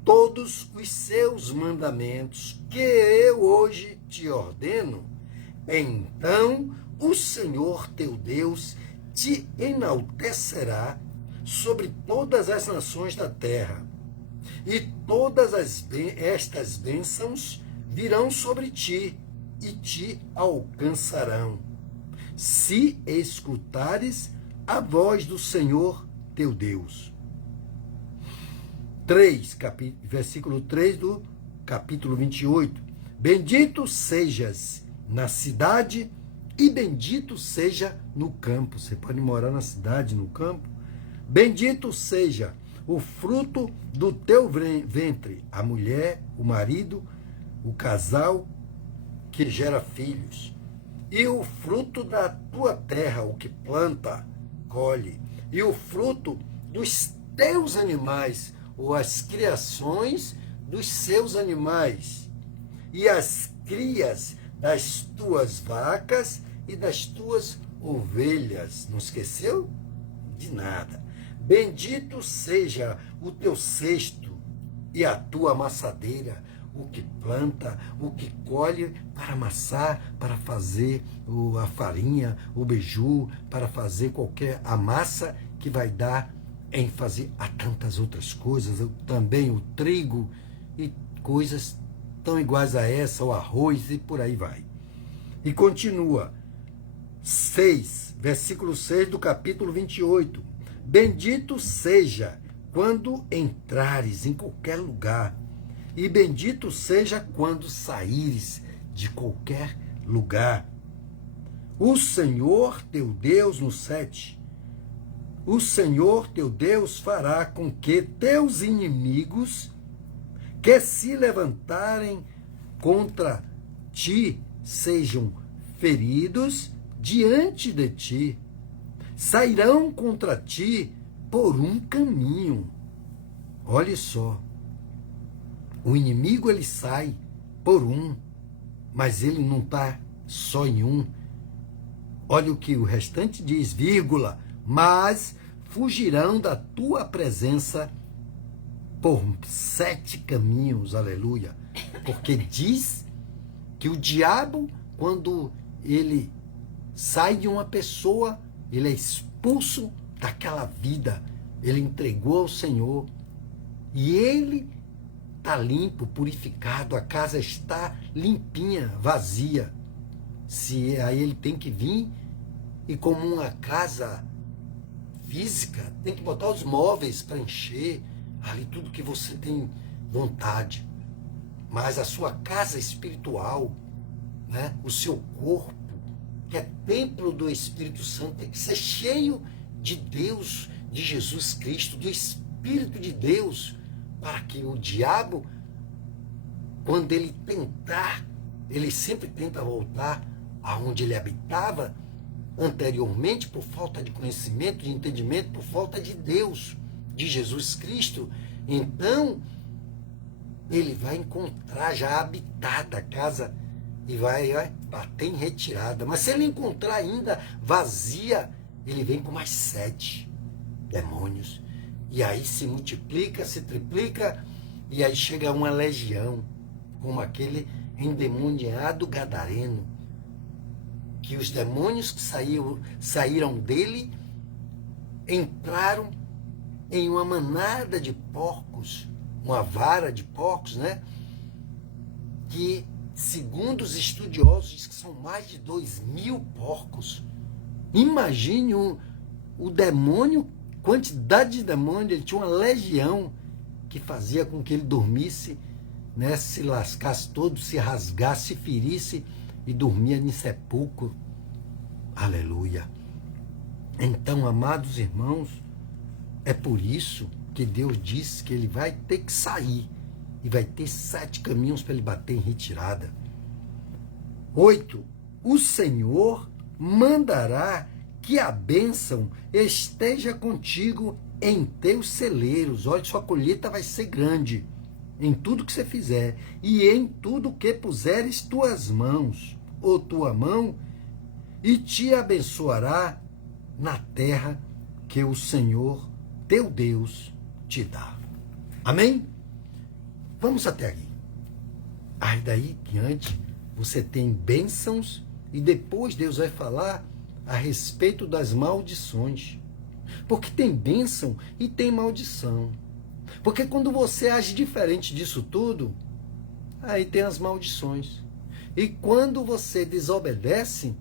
todos os seus mandamentos que eu hoje te ordeno, então o Senhor teu Deus te enaltecerá sobre todas as nações da terra, e todas estas bênçãos virão sobre ti e te alcançarão, se escutares a voz do Senhor teu Deus. 3, versículo 3 do capítulo 28. Bendito sejas na cidade e bendito seja no campo. Você pode morar na cidade, no campo. Bendito seja o fruto do teu ventre, a mulher, o marido, o casal que gera filhos. E o fruto da tua terra, o que planta, colhe. E o fruto dos teus animais, ou as criações dos seus animais, e as crias das tuas vacas e das tuas ovelhas. Não esqueceu de nada. Bendito seja o teu cesto e a tua amassadeira, o que planta, o que colhe para amassar, para fazer a farinha, o beiju, para fazer a massa que vai dar ênfase a tantas outras coisas, também o trigo e coisas tão iguais a essa, o arroz e por aí vai. E continua, 6, versículo 6 do capítulo 28. Bendito seja quando entrares em qualquer lugar, e bendito seja quando saíres de qualquer lugar. O Senhor teu Deus, no 7, o Senhor teu Deus fará com que teus inimigos que se levantarem contra ti sejam feridos diante de ti. Sairão contra ti por um caminho. Olha só, o inimigo ele sai por um, mas ele não está só em um. Olha o que o restante diz, vírgula, mas fugirão da tua presença por 7 caminhos, aleluia. Porque diz que o diabo, quando ele sai de uma pessoa, ele é expulso daquela vida, ele entregou ao Senhor, e ele está limpo, purificado, a casa está limpinha, vazia. Se aí ele tem que vir e, como uma casa física, tem que botar os móveis para encher ali tudo que você tem vontade. Mas a sua casa espiritual, né, o seu corpo, que é templo do Espírito Santo, tem que ser cheio de Deus, de Jesus Cristo, do Espírito de Deus, para que o diabo, quando ele tentar, ele sempre tenta voltar aonde ele habitava anteriormente, por falta de conhecimento, de entendimento, por falta de Deus, de Jesus Cristo. Então, ele vai encontrar já habitada a casa e vai bater em retirada. Mas se ele encontrar ainda vazia, ele vem com mais 7 demônios. E aí se multiplica, se triplica, e aí chega uma legião, como aquele endemoniado gadareno, que os demônios que saíram dele entraram em uma manada de porcos, uma vara de porcos, né? Que, segundo os estudiosos, diz que são mais de 2.000 porcos. Imagine o demônio, quantidade de demônio. Ele tinha uma legião que fazia com que ele dormisse, né, se lascasse todo, se rasgasse, se ferisse e dormia em sepulcro. Aleluia. Então, amados irmãos, é por isso que Deus disse que ele vai ter que sair e vai ter 7 caminhos para ele bater em retirada. 8. O Senhor mandará que a bênção esteja contigo em teus celeiros. Olha, sua colheita vai ser grande em tudo que você fizer e em tudo que puseres tuas mãos, ou tua mão, e te abençoará na terra que o Senhor teu Deus te dá. Amém? Vamos até aí. Aí daí diante você tem bênçãos e depois Deus vai falar a respeito das maldições. Porque tem bênção e tem maldição. Porque quando você age diferente disso tudo, aí tem as maldições. E quando você desobedece,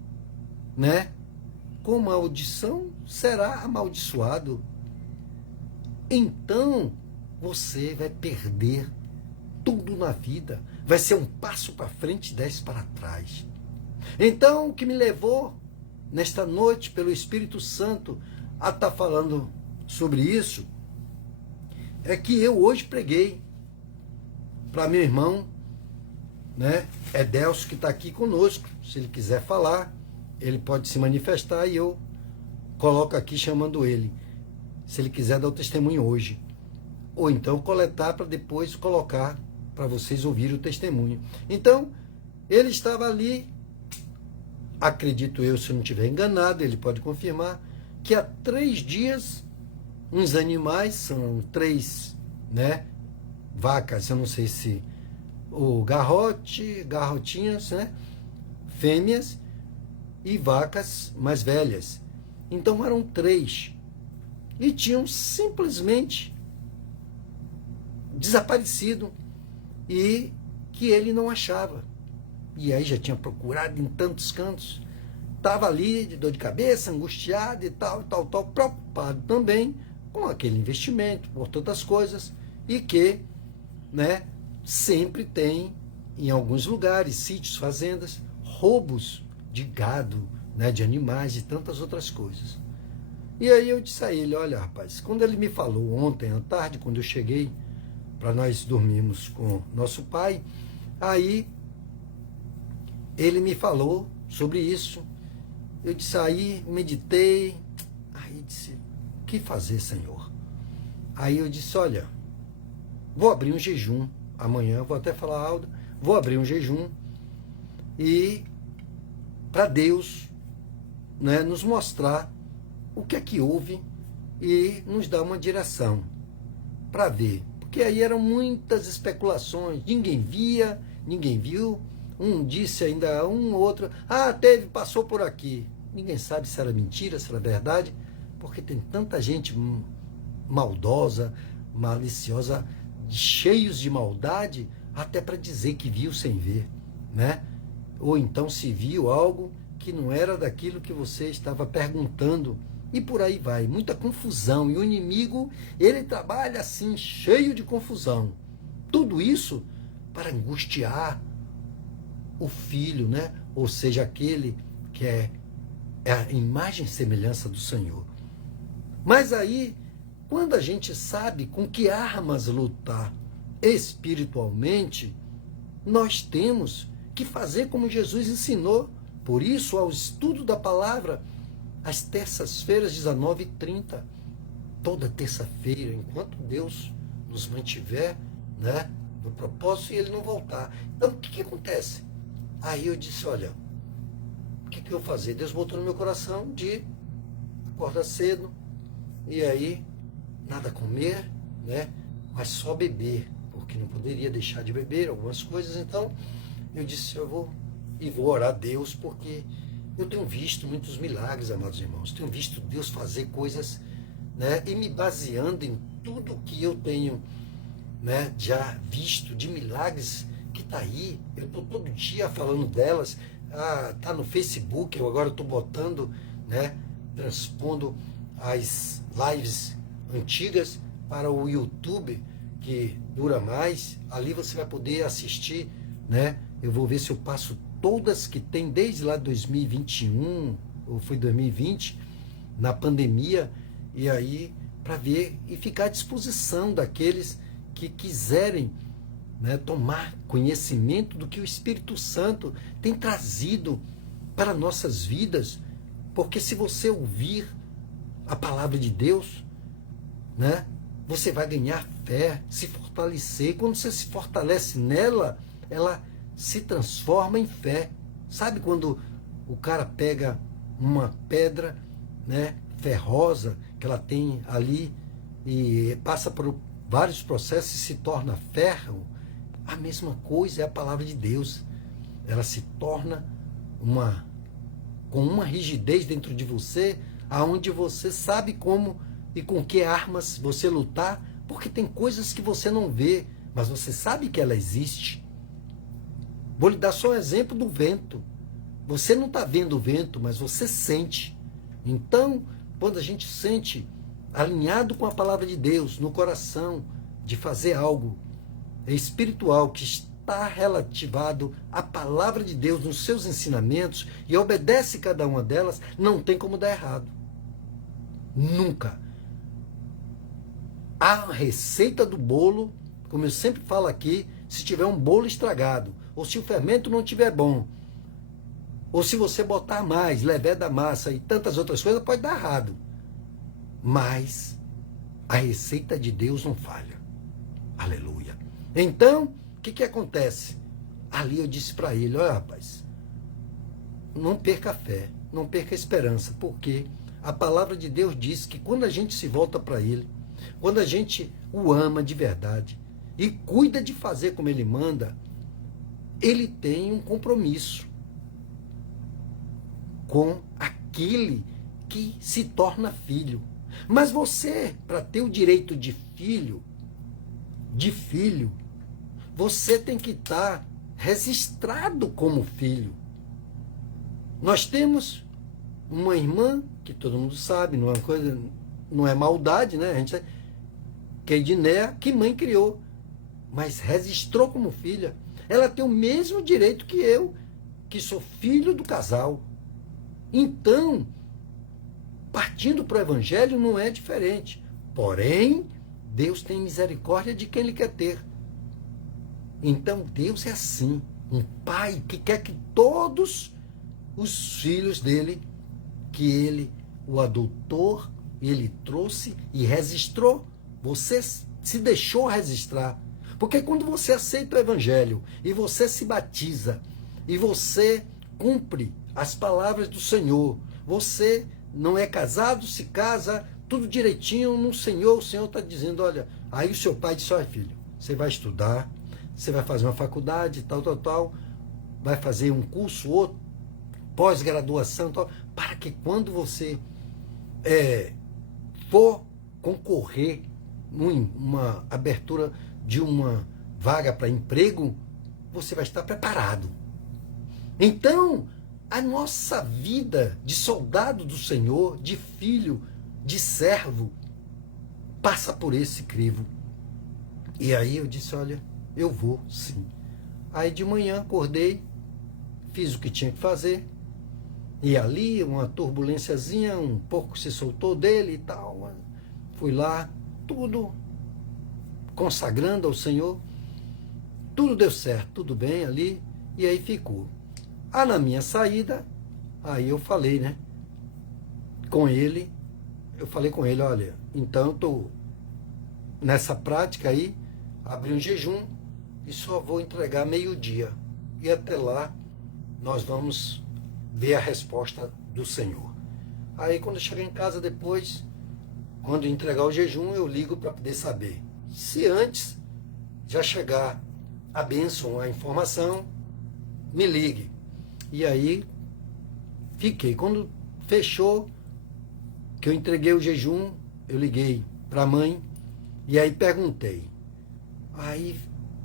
né, com maldição, será amaldiçoado. Então, você vai perder tudo na vida. Vai ser um passo para frente e 10 para trás. Então, o que me levou, nesta noite, pelo Espírito Santo, a estar falando sobre isso, é que eu hoje preguei para meu irmão, né, Edelcio, que está aqui conosco. Se ele quiser falar, ele pode se manifestar e eu coloco aqui chamando ele. Se ele quiser dar o testemunho hoje. Ou então coletar para depois colocar para vocês ouvirem o testemunho. Então, ele estava ali, acredito eu, se eu não estiver enganado, ele pode confirmar, que há 3 dias, uns animais, são 3, né, vacas, eu não sei se o garrotinhas, né, fêmeas, e vacas mais velhas. Então eram 3. E tinham simplesmente desaparecido e que ele não achava. E aí já tinha procurado em tantos cantos. Estava ali de dor de cabeça, angustiado e tal, preocupado também com aquele investimento, por tantas coisas, e que, né, sempre tem, em alguns lugares, sítios, fazendas, roubos de gado, né, de animais e tantas outras coisas. E aí eu disse a ele, olha rapaz, quando ele me falou ontem à tarde, quando eu cheguei para nós dormirmos com nosso pai, aí ele me falou sobre isso. Eu disse, aí meditei, aí disse, o que fazer, Senhor? Aí eu disse, olha, vou abrir um jejum amanhã, vou até falar alto, vou abrir um jejum e para Deus, né, nos mostrar o que é que houve e nos dar uma direção para ver. Porque aí eram muitas especulações, ninguém via, ninguém viu. Um disse ainda, um outro, passou por aqui. Ninguém sabe se era mentira, se era verdade, porque tem tanta gente maldosa, maliciosa, cheios de maldade, até para dizer que viu sem ver, né? ou então se viu algo que não era daquilo que você estava perguntando, e por aí vai, muita confusão, e o inimigo, ele trabalha assim, cheio de confusão, tudo isso para angustiar o filho, né? Ou seja, aquele que é a imagem e semelhança do Senhor. Mas aí, quando a gente sabe com que armas lutar espiritualmente, nós temos que fazer como Jesus ensinou. Por isso, ao estudo da palavra, às terças-feiras, 19h30, toda terça-feira, enquanto Deus nos mantiver, né, no propósito e Ele não voltar. Então, o que acontece? Aí eu disse, olha, o que eu vou fazer? Deus botou no meu coração de acordar cedo, e aí nada comer, né, mas só beber, porque não poderia deixar de beber algumas coisas. Então eu disse, eu vou orar a Deus, porque eu tenho visto muitos milagres, amados irmãos, tenho visto Deus fazer coisas, né, e me baseando em tudo que eu tenho, né, já visto de milagres que está aí, eu estou todo dia falando delas, tá no Facebook, eu agora estou botando, né, transpondo as lives antigas para o YouTube, que dura mais, ali você vai poder assistir, né, eu vou ver se eu passo todas que tem desde lá de 2021, ou foi 2020, na pandemia, e aí para ver e ficar à disposição daqueles que quiserem, né, tomar conhecimento do que o Espírito Santo tem trazido para nossas vidas, porque se você ouvir a palavra de Deus, né, você vai ganhar fé, se fortalecer, e quando você se fortalece nela, ela se transforma em fé. Sabe quando o cara pega uma pedra, né, ferrosa, que ela tem ali, e passa por vários processos e se torna ferro? A mesma coisa é a palavra de Deus. Ela se torna com uma rigidez dentro de você, aonde você sabe como e com que armas você lutar, porque tem coisas que você não vê, mas você sabe que ela existe. Vou lhe dar só um exemplo do vento. Você não está vendo o vento, mas você sente. Então, quando a gente sente alinhado com a palavra de Deus no coração, de fazer algo espiritual que está relativado à palavra de Deus nos seus ensinamentos e obedece cada uma delas, não tem como dar errado. Nunca. A receita do bolo, como eu sempre falo aqui, se tiver um bolo estragado, ou se o fermento não estiver bom, ou se você botar mais, levé da massa e tantas outras coisas, pode dar errado. Mas a receita de Deus não falha. Aleluia. Então, o que acontece? Ali eu disse para ele, olha rapaz, não perca a fé, não perca a esperança, porque a palavra de Deus diz que quando a gente se volta para Ele, quando a gente o ama de verdade e cuida de fazer como Ele manda, Ele tem um compromisso com aquele que se torna filho. Mas você, para ter o direito de filho, você tem que estar registrado como filho. Nós temos uma irmã, que todo mundo sabe, não é uma coisa, não é maldade, né? A gente, que é Edneia, que mãe criou, mas registrou como filha. Ela tem o mesmo direito que eu, que sou filho do casal. Então, partindo para o Evangelho não é diferente. Porém, Deus tem misericórdia de quem Ele quer ter. Então, Deus é assim, um pai que quer que todos os filhos dele, que Ele o adotou, Ele trouxe e registrou. Você se deixou registrar. Porque quando você aceita o Evangelho e você se batiza e você cumpre as palavras do Senhor, você não é casado, se casa, tudo direitinho no Senhor, o Senhor está dizendo, olha, aí o seu pai disse, olha filho, você vai estudar, você vai fazer uma faculdade, tal, vai fazer um curso, outro, pós-graduação, tal, para que quando você for concorrer numa abertura de uma vaga para emprego, você vai estar preparado. Então, a nossa vida de soldado do Senhor, de filho, de servo, passa por esse crivo. E aí eu disse, olha, eu vou sim. Aí de manhã acordei, fiz o que tinha que fazer, e ali uma turbulênciazinha, um pouco se soltou dele e tal, fui lá, tudo consagrando ao Senhor, tudo deu certo, tudo bem ali, e aí ficou. Na minha saída, aí eu falei, né, com ele, olha, então eu estou nessa prática aí, abri um jejum e só vou entregar meio-dia. E até lá nós vamos ver a resposta do Senhor. Aí quando eu chegar em casa depois, quando entregar o jejum, eu ligo para poder saber. Se antes já chegar a bênção, a informação, me ligue. E aí fiquei. Quando fechou, que eu entreguei o jejum, eu liguei para a mãe e aí perguntei. Aí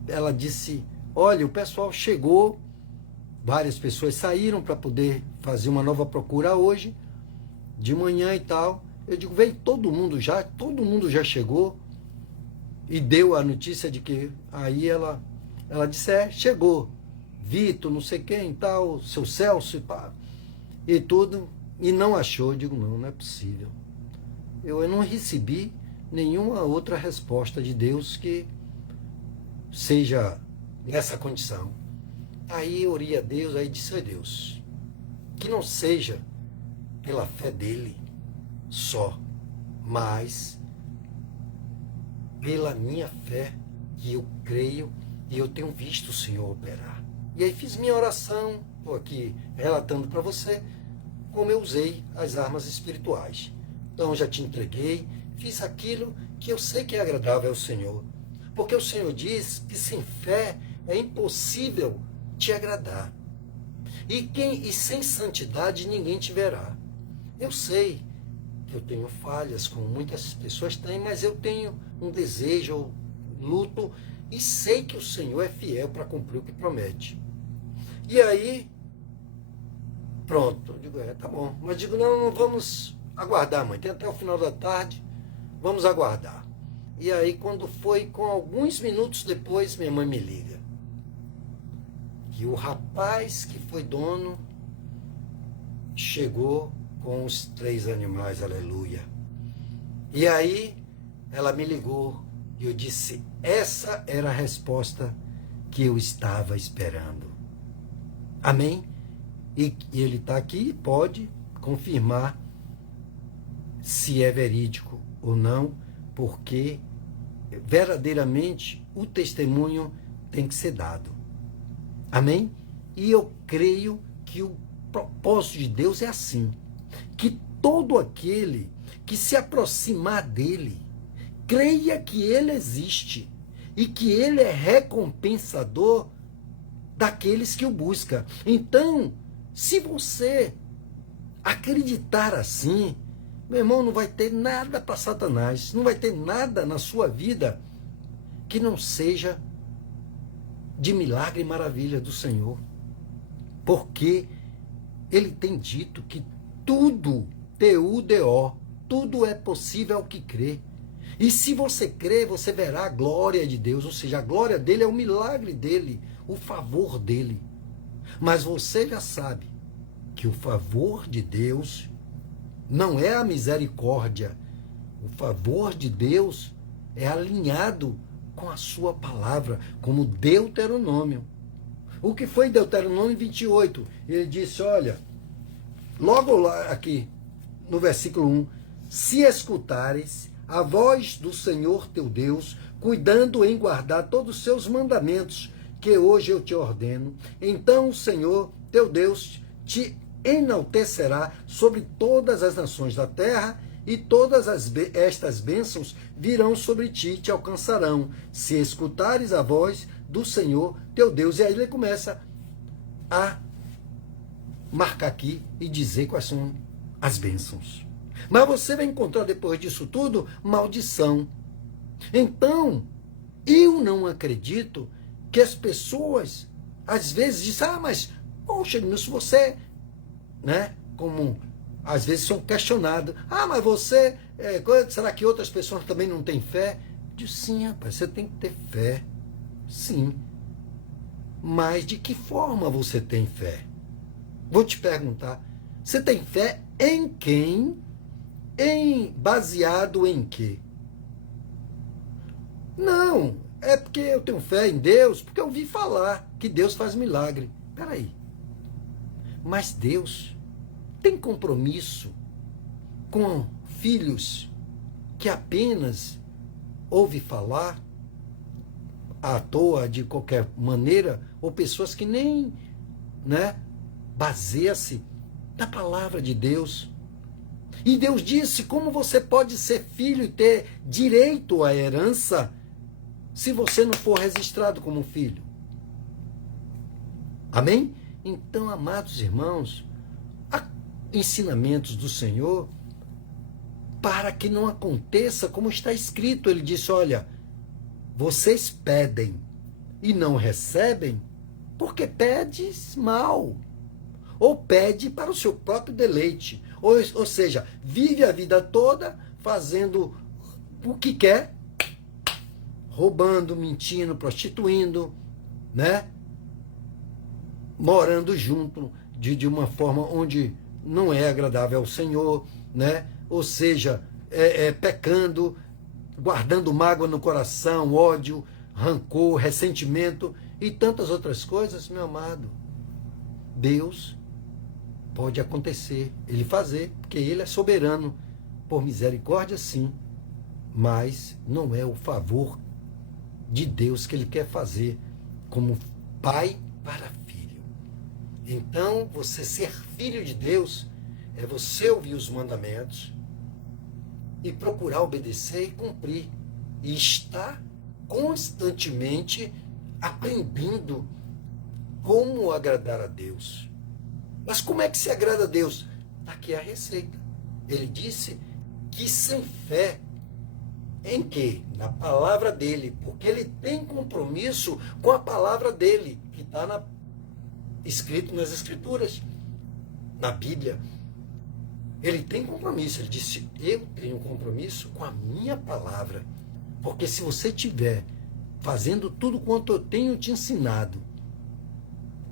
ela disse, olha, o pessoal chegou, várias pessoas saíram para poder fazer uma nova procura hoje, de manhã e tal. Eu digo, veio todo mundo já chegou, e deu a notícia de que, aí ela disse, chegou, Vitor, não sei quem e tal, seu Celso e tudo, e não achou. Eu digo, não é possível. Eu não recebi nenhuma outra resposta de Deus que seja nessa condição. Aí eu orei a Deus, aí disse a Deus, que não seja pela fé dele só, mas pela minha fé, que eu creio e eu tenho visto o Senhor operar. E aí fiz minha oração, estou aqui relatando para você como eu usei as armas espirituais. Então já te entreguei, fiz aquilo que eu sei que é agradável ao Senhor. Porque o Senhor diz que sem fé é impossível te agradar. E sem santidade ninguém te verá. Eu sei que eu tenho falhas, como muitas pessoas têm, mas eu tenho um desejo, eu luto e sei que o Senhor é fiel para cumprir o que promete. E aí, pronto, eu digo, tá bom. Mas digo, não, vamos aguardar, mãe, tem até o final da tarde, vamos aguardar. E aí, quando foi com alguns minutos depois, minha mãe me liga. Que o rapaz que foi dono chegou com os 3 animais, aleluia. E aí, ela me ligou e eu disse, essa era a resposta que eu estava esperando. Amém? E ele está aqui e pode confirmar se é verídico ou não, porque verdadeiramente o testemunho tem que ser dado. Amém? E eu creio que o propósito de Deus é assim, que todo aquele que se aproximar dele, creia que ele existe e que ele é recompensador daqueles que o buscam. Então, se você acreditar assim, meu irmão, não vai ter nada para Satanás, não vai ter nada na sua vida que não seja de milagre e maravilha do Senhor. Porque ele tem dito que tudo, T-U-D-O, tudo é possível ao que crê. E se você crê, você verá a glória de Deus, ou seja, a glória dele é o milagre dele, o favor dele. Mas você já sabe que o favor de Deus não é a misericórdia. O favor de Deus é alinhado com a sua palavra, como Deuteronômio. O que foi Deuteronômio 28? Ele disse, olha, logo lá aqui, no versículo 1, se escutares a voz do Senhor teu Deus, cuidando em guardar todos os seus mandamentos, que hoje eu te ordeno, então o Senhor teu Deus te enaltecerá sobre todas as nações da terra, e todas estas bênçãos virão sobre ti e te alcançarão, se escutares a voz do Senhor teu Deus. E aí ele começa a marcar aqui e dizer quais são as bênçãos. Mas você vai encontrar depois disso tudo maldição. Então, eu não acredito que as pessoas às vezes dizem, mas Poxa, Edmilson, você, né, como às vezes são questionados, mas você, será que outras pessoas também não têm fé? Eu digo, sim, rapaz, você tem que ter fé, sim. Mas de que forma você tem fé? Vou te perguntar, você tem fé em quem? Baseado em quê? Não, é porque eu tenho fé em Deus, porque eu ouvi falar que Deus faz milagre. Peraí, mas Deus tem compromisso com filhos que apenas ouve falar à toa, de qualquer maneira, ou pessoas que nem, né, baseia-se na palavra de Deus. E Deus disse, como você pode ser filho e ter direito à herança se você não for registrado como filho? Amém? Então, amados irmãos, há ensinamentos do Senhor para que não aconteça como está escrito. Ele disse, olha, vocês pedem e não recebem porque pedes mal, ou pede para o seu próprio deleite, ou seja, vive a vida toda fazendo o que quer, roubando, mentindo, prostituindo, né? Morando junto de uma forma onde não é agradável ao Senhor, né? Ou seja, pecando, guardando mágoa no coração, ódio, rancor, ressentimento e tantas outras coisas, meu amado. Deus pode acontecer, Ele fazer, porque Ele é soberano, por misericórdia sim, mas não é o favor de Deus que Ele quer fazer como pai para filho. Então, você ser filho de Deus é você ouvir os mandamentos e procurar obedecer e cumprir. E estar constantemente aprendendo como agradar a Deus. Mas como é que se agrada a Deus? Aqui é a receita. Ele disse que sem fé, em quê? Na palavra dele, porque ele tem compromisso com a palavra dele, que está escrito nas Escrituras, na Bíblia. Ele tem compromisso. Ele disse, eu tenho compromisso com a minha palavra. Porque se você estiver fazendo tudo quanto eu tenho te ensinado,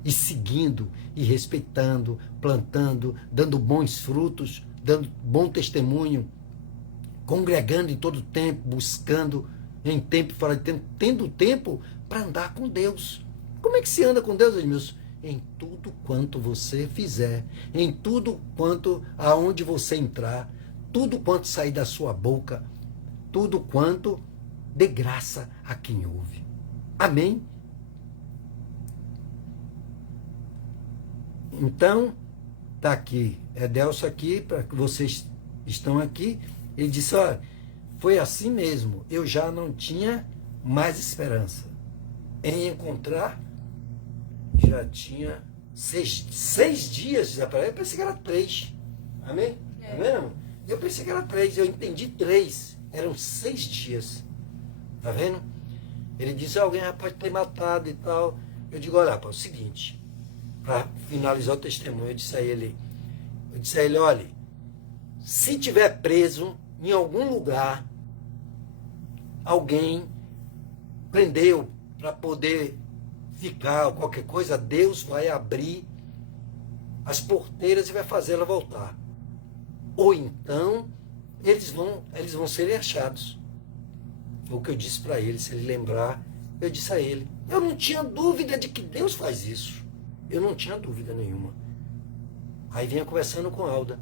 e seguindo, e respeitando, plantando, dando bons frutos, dando bom testemunho, congregando em todo tempo, buscando em tempo e fora de tempo, tendo tempo para andar com Deus. Como é que se anda com Deus, Edmilson? Em tudo quanto você fizer, em tudo quanto, aonde você entrar, tudo quanto sair da sua boca, tudo quanto dê graça a quem ouve. Amém? Então, está aqui, Edelso aqui, para que vocês estão aqui. Ele disse, olha, foi assim mesmo, eu já não tinha mais esperança em encontrar. Já tinha seis dias desaparecido. Eu pensei que era 3. Amém? É mesmo? Eu pensei que era 3. Eu entendi 3. Eram 6 dias. Tá vendo? Ele disse, alguém pode ter matado e tal. Eu digo, olha, é o seguinte, para finalizar o testemunho, eu disse a ele, olha, se tiver preso em algum lugar, alguém prendeu para poder ficar, qualquer coisa, Deus vai abrir as porteiras e vai fazer ela voltar. Ou então, eles vão ser achados. Foi o que eu disse para ele, se ele lembrar, eu disse a ele. Eu não tinha dúvida de que Deus faz isso. Eu não tinha dúvida nenhuma. Aí vinha conversando com a Alda.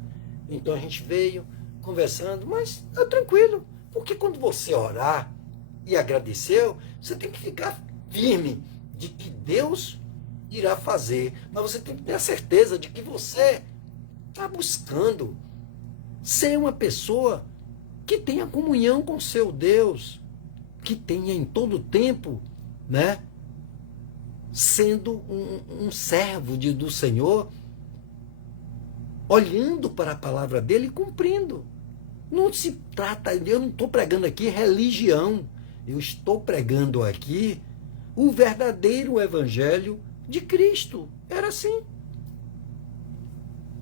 Então a gente veio conversando, mas tá tranquilo. Porque quando você orar e agradeceu, você tem que ficar firme de que Deus irá fazer. Mas você tem que ter a certeza de que você está buscando ser uma pessoa que tenha comunhão com seu Deus, que tenha em todo o tempo, né, sendo um servo do Senhor, olhando para a palavra dele e cumprindo. Não se trata, eu não estou pregando aqui religião, eu estou pregando aqui o verdadeiro evangelho de Cristo. Era assim.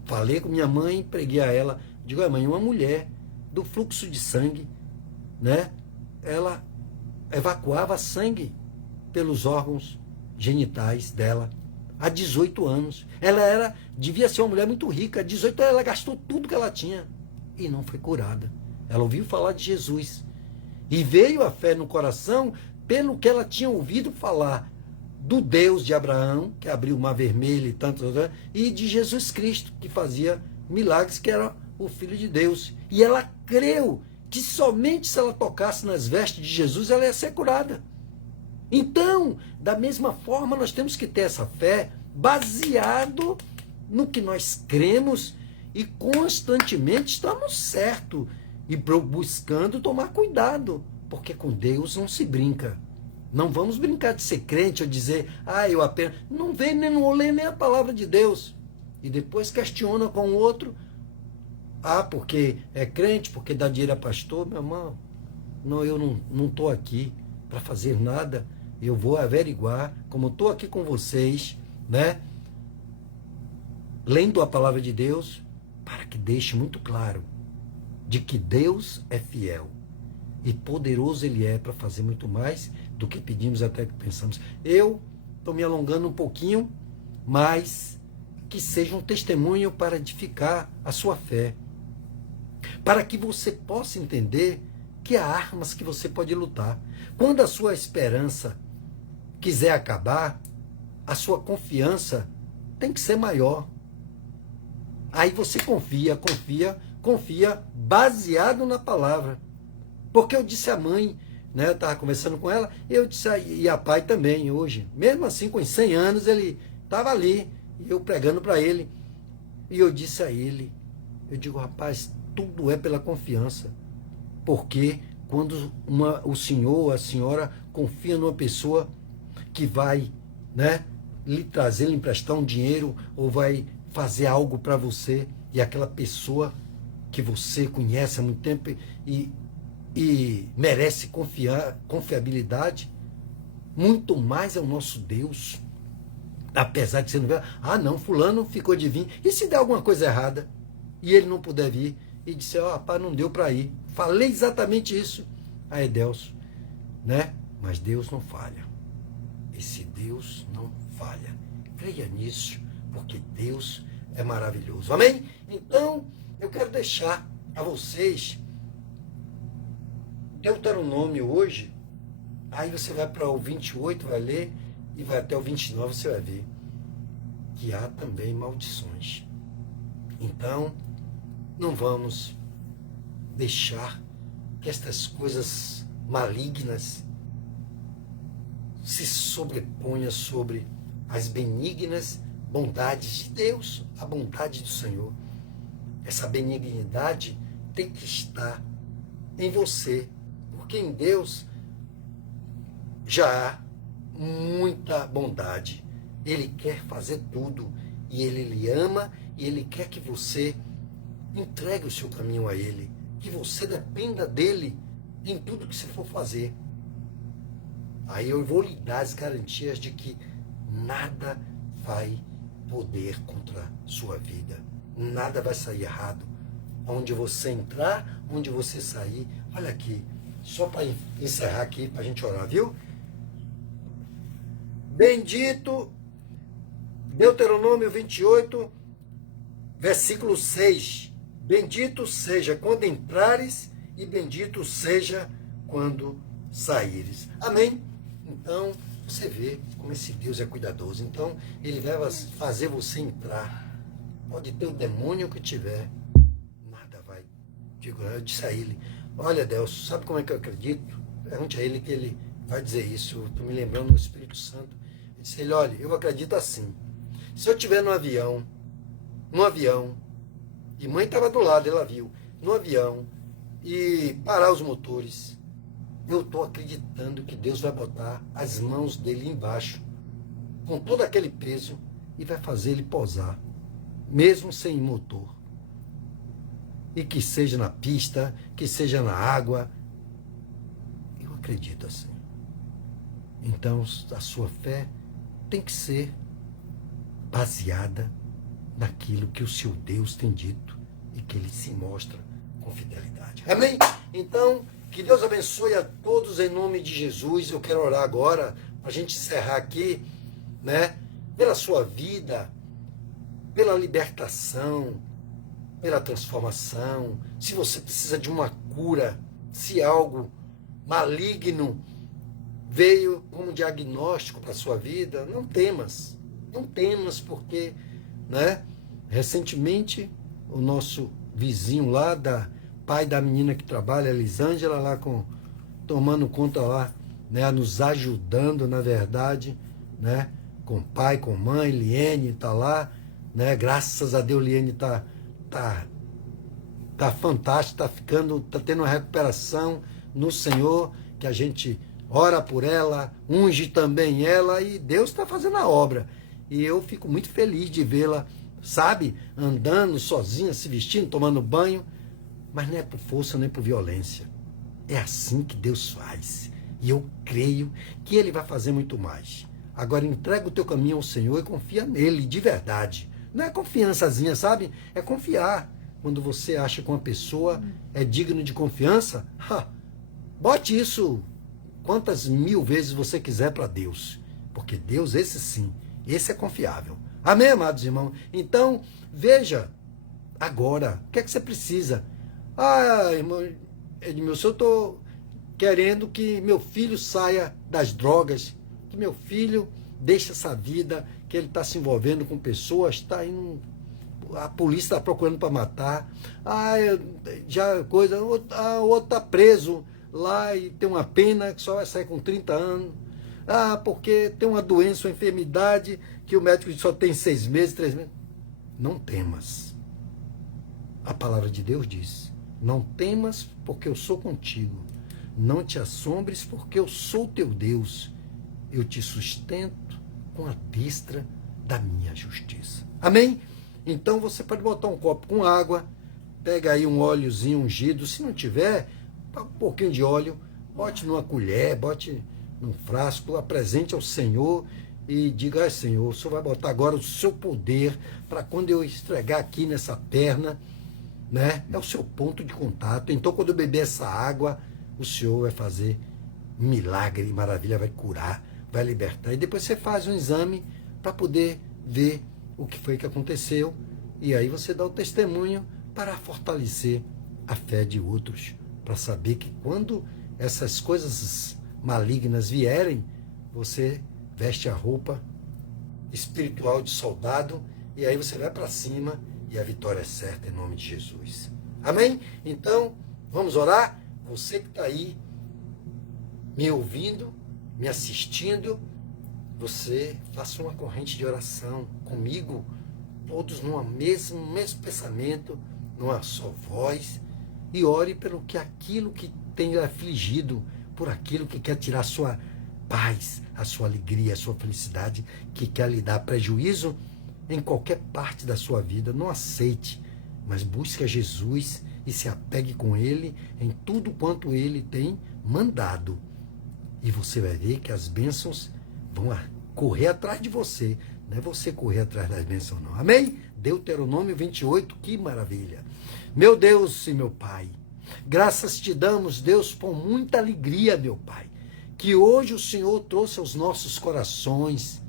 Falei com minha mãe, preguei a ela. Digo, mãe, uma mulher do fluxo de sangue, né? Ela evacuava sangue pelos órgãos genitais dela há 18 anos. Ela devia ser uma mulher muito rica. Há 18 anos ela gastou tudo que ela tinha e não foi curada. Ela ouviu falar de Jesus e veio a fé no coração pelo que ela tinha ouvido falar do Deus de Abraão, que abriu o mar vermelho e tantos outros, e de Jesus Cristo, que fazia milagres, que era o Filho de Deus. E ela creu que somente se ela tocasse nas vestes de Jesus, ela ia ser curada. Então, da mesma forma, nós temos que ter essa fé baseado no que nós cremos e constantemente estamos certos e buscando tomar cuidado, porque com Deus não se brinca. Não vamos brincar de ser crente ou dizer, eu apenas... Não vê, nem não lê nem a palavra de Deus. E depois questiona com o outro, porque é crente, porque dá dinheiro a pastor. Meu irmão, não, eu não estou aqui para fazer nada. Eu vou averiguar, como estou aqui com vocês, né? Lendo a palavra de Deus, para que deixe muito claro de que Deus é fiel e poderoso Ele é para fazer muito mais do que pedimos até que pensamos. Eu estou me alongando um pouquinho, mas que seja um testemunho para edificar a sua fé, para que você possa entender que há armas que você pode lutar. Quando a sua esperança quiser acabar, a sua confiança tem que ser maior. Aí você confia baseado na palavra. Porque eu disse à mãe, né, eu estava conversando com ela, eu disse, e a pai também hoje, mesmo assim com 100 anos, ele estava ali, eu pregando para ele, e eu disse a ele, eu digo, rapaz, tudo é pela confiança, porque quando o senhor, a senhora confia numa pessoa que vai, né, lhe trazer, lhe emprestar um dinheiro, ou vai fazer algo para você, e aquela pessoa que você conhece há muito tempo e merece confiabilidade, muito mais é o nosso Deus. Apesar de você não ver, não, fulano ficou de vir, e se der alguma coisa errada, e ele não puder vir, e disser, rapaz, não deu para ir. Falei exatamente isso a Edelso, né? Mas Deus não falha. Esse Deus não falha. Creia nisso, porque Deus é maravilhoso. Amém? Então, eu quero deixar a vocês Deuteronômio hoje. Aí você vai para o 28, vai ler, e vai até o 29, você vai ver que há também maldições. Então, não vamos deixar que estas coisas malignas se sobreponham sobre as benignas bondades de Deus, a bondade do Senhor. Essa benignidade tem que estar em você, porque em Deus já há muita bondade. Ele quer fazer tudo, e Ele lhe ama, e Ele quer que você entregue o seu caminho a Ele, que você dependa dEle em tudo que você for fazer. Aí eu vou lhe dar as garantias de que nada vai poder contra a sua vida. Nada vai sair errado. Onde você entrar, onde você sair. Olha aqui, só para encerrar aqui, para a gente orar, viu? Bendito, Deuteronômio 28, versículo 6. Bendito seja quando entrares e bendito seja quando saíres. Amém? Então, você vê como esse Deus é cuidadoso. Então, Ele vai fazer você entrar. Pode ter o demônio que tiver. Nada vai. Eu disse a ele, olha, Deus, sabe como é que eu acredito? Pergunte a ele que ele vai dizer isso. Estou me lembrando do Espírito Santo. Eu disse a ele, olha, eu acredito assim. Se eu estiver no avião, e mãe estava do lado, ela viu, no avião, e parar os motores, eu estou acreditando que Deus vai botar as mãos dele embaixo, com todo aquele peso, e vai fazer ele pousar, mesmo sem motor. E que seja na pista, que seja na água. Eu acredito assim. Então, a sua fé tem que ser baseada naquilo que o seu Deus tem dito e que ele se mostra com fidelidade. Amém? Então, que Deus abençoe a todos em nome de Jesus. Eu quero orar agora para a gente encerrar aqui, né? Pela sua vida, pela libertação, pela transformação. Se você precisa de uma cura, se algo maligno veio como diagnóstico para a sua vida, não temas. Não temas, porque, né? Recentemente, o nosso vizinho lá, pai da menina que trabalha, a Elisângela, lá tomando conta lá, né? Nos ajudando, na verdade, né? Com pai, com mãe, Liene está lá, né? Graças a Deus, Liene tá fantástica, tá tendo uma recuperação no Senhor, que a gente ora por ela, unge também ela, e Deus está fazendo a obra. E eu fico muito feliz de vê-la, sabe, andando sozinha, se vestindo, tomando banho, mas não é por força nem por violência. É assim que Deus faz. E eu creio que Ele vai fazer muito mais. Agora entrega o teu caminho ao Senhor e confia nele, de verdade. Não é confiançazinha, sabe? É confiar. Quando você acha que uma pessoa é digna de confiança, bote isso quantas mil vezes você quiser para Deus. Porque Deus, esse sim, esse é confiável. Amém, amados irmãos? Então, veja agora, o que é que você precisa? Irmão Edmilson, eu estou querendo que meu filho saia das drogas, que meu filho deixe essa vida, que ele está se envolvendo com pessoas, está indo, a polícia está procurando para matar, o outro está preso lá e tem uma pena que só vai sair com 30 anos, porque tem uma doença, uma enfermidade, que o médico só tem 6 meses, 3 meses. Não temas. A palavra de Deus diz, não temas porque eu sou contigo. Não te assombres porque eu sou teu Deus. Eu te sustento com a destra da minha justiça. Amém? Então você pode botar um copo com água, pega aí um óleozinho ungido. Se não tiver, um pouquinho de óleo, bote numa colher, bote num frasco, apresente ao Senhor e diga, Senhor, o Senhor vai botar agora o seu poder para quando eu esfregar aqui nessa perna, né? É o seu ponto de contato. Então, quando eu beber essa água, o Senhor vai fazer um milagre, maravilha, vai curar, vai libertar. E depois você faz um exame para poder ver o que foi que aconteceu. E aí você dá o testemunho para fortalecer a fé de outros, para saber que quando essas coisas malignas vierem, você veste a roupa espiritual de soldado e aí você vai para cima e a vitória é certa em nome de Jesus. Amém? Então, vamos orar? Você que está aí me ouvindo, me assistindo, você faça uma corrente de oração comigo, todos num mesmo pensamento, numa só voz, e ore pelo que aquilo que tem afligido, por aquilo que quer tirar a sua paz, a sua alegria, a sua felicidade, que quer lhe dar prejuízo em qualquer parte da sua vida. Não aceite, mas busque a Jesus e se apegue com Ele em tudo quanto Ele tem mandado. E você vai ver que as bênçãos vão correr atrás de você. Não é você correr atrás das bênçãos, não. Amém? Deuteronômio 28, que maravilha. Meu Deus e meu Pai, graças te damos, Deus, com muita alegria, meu Pai, que hoje o Senhor trouxe aos nossos corações.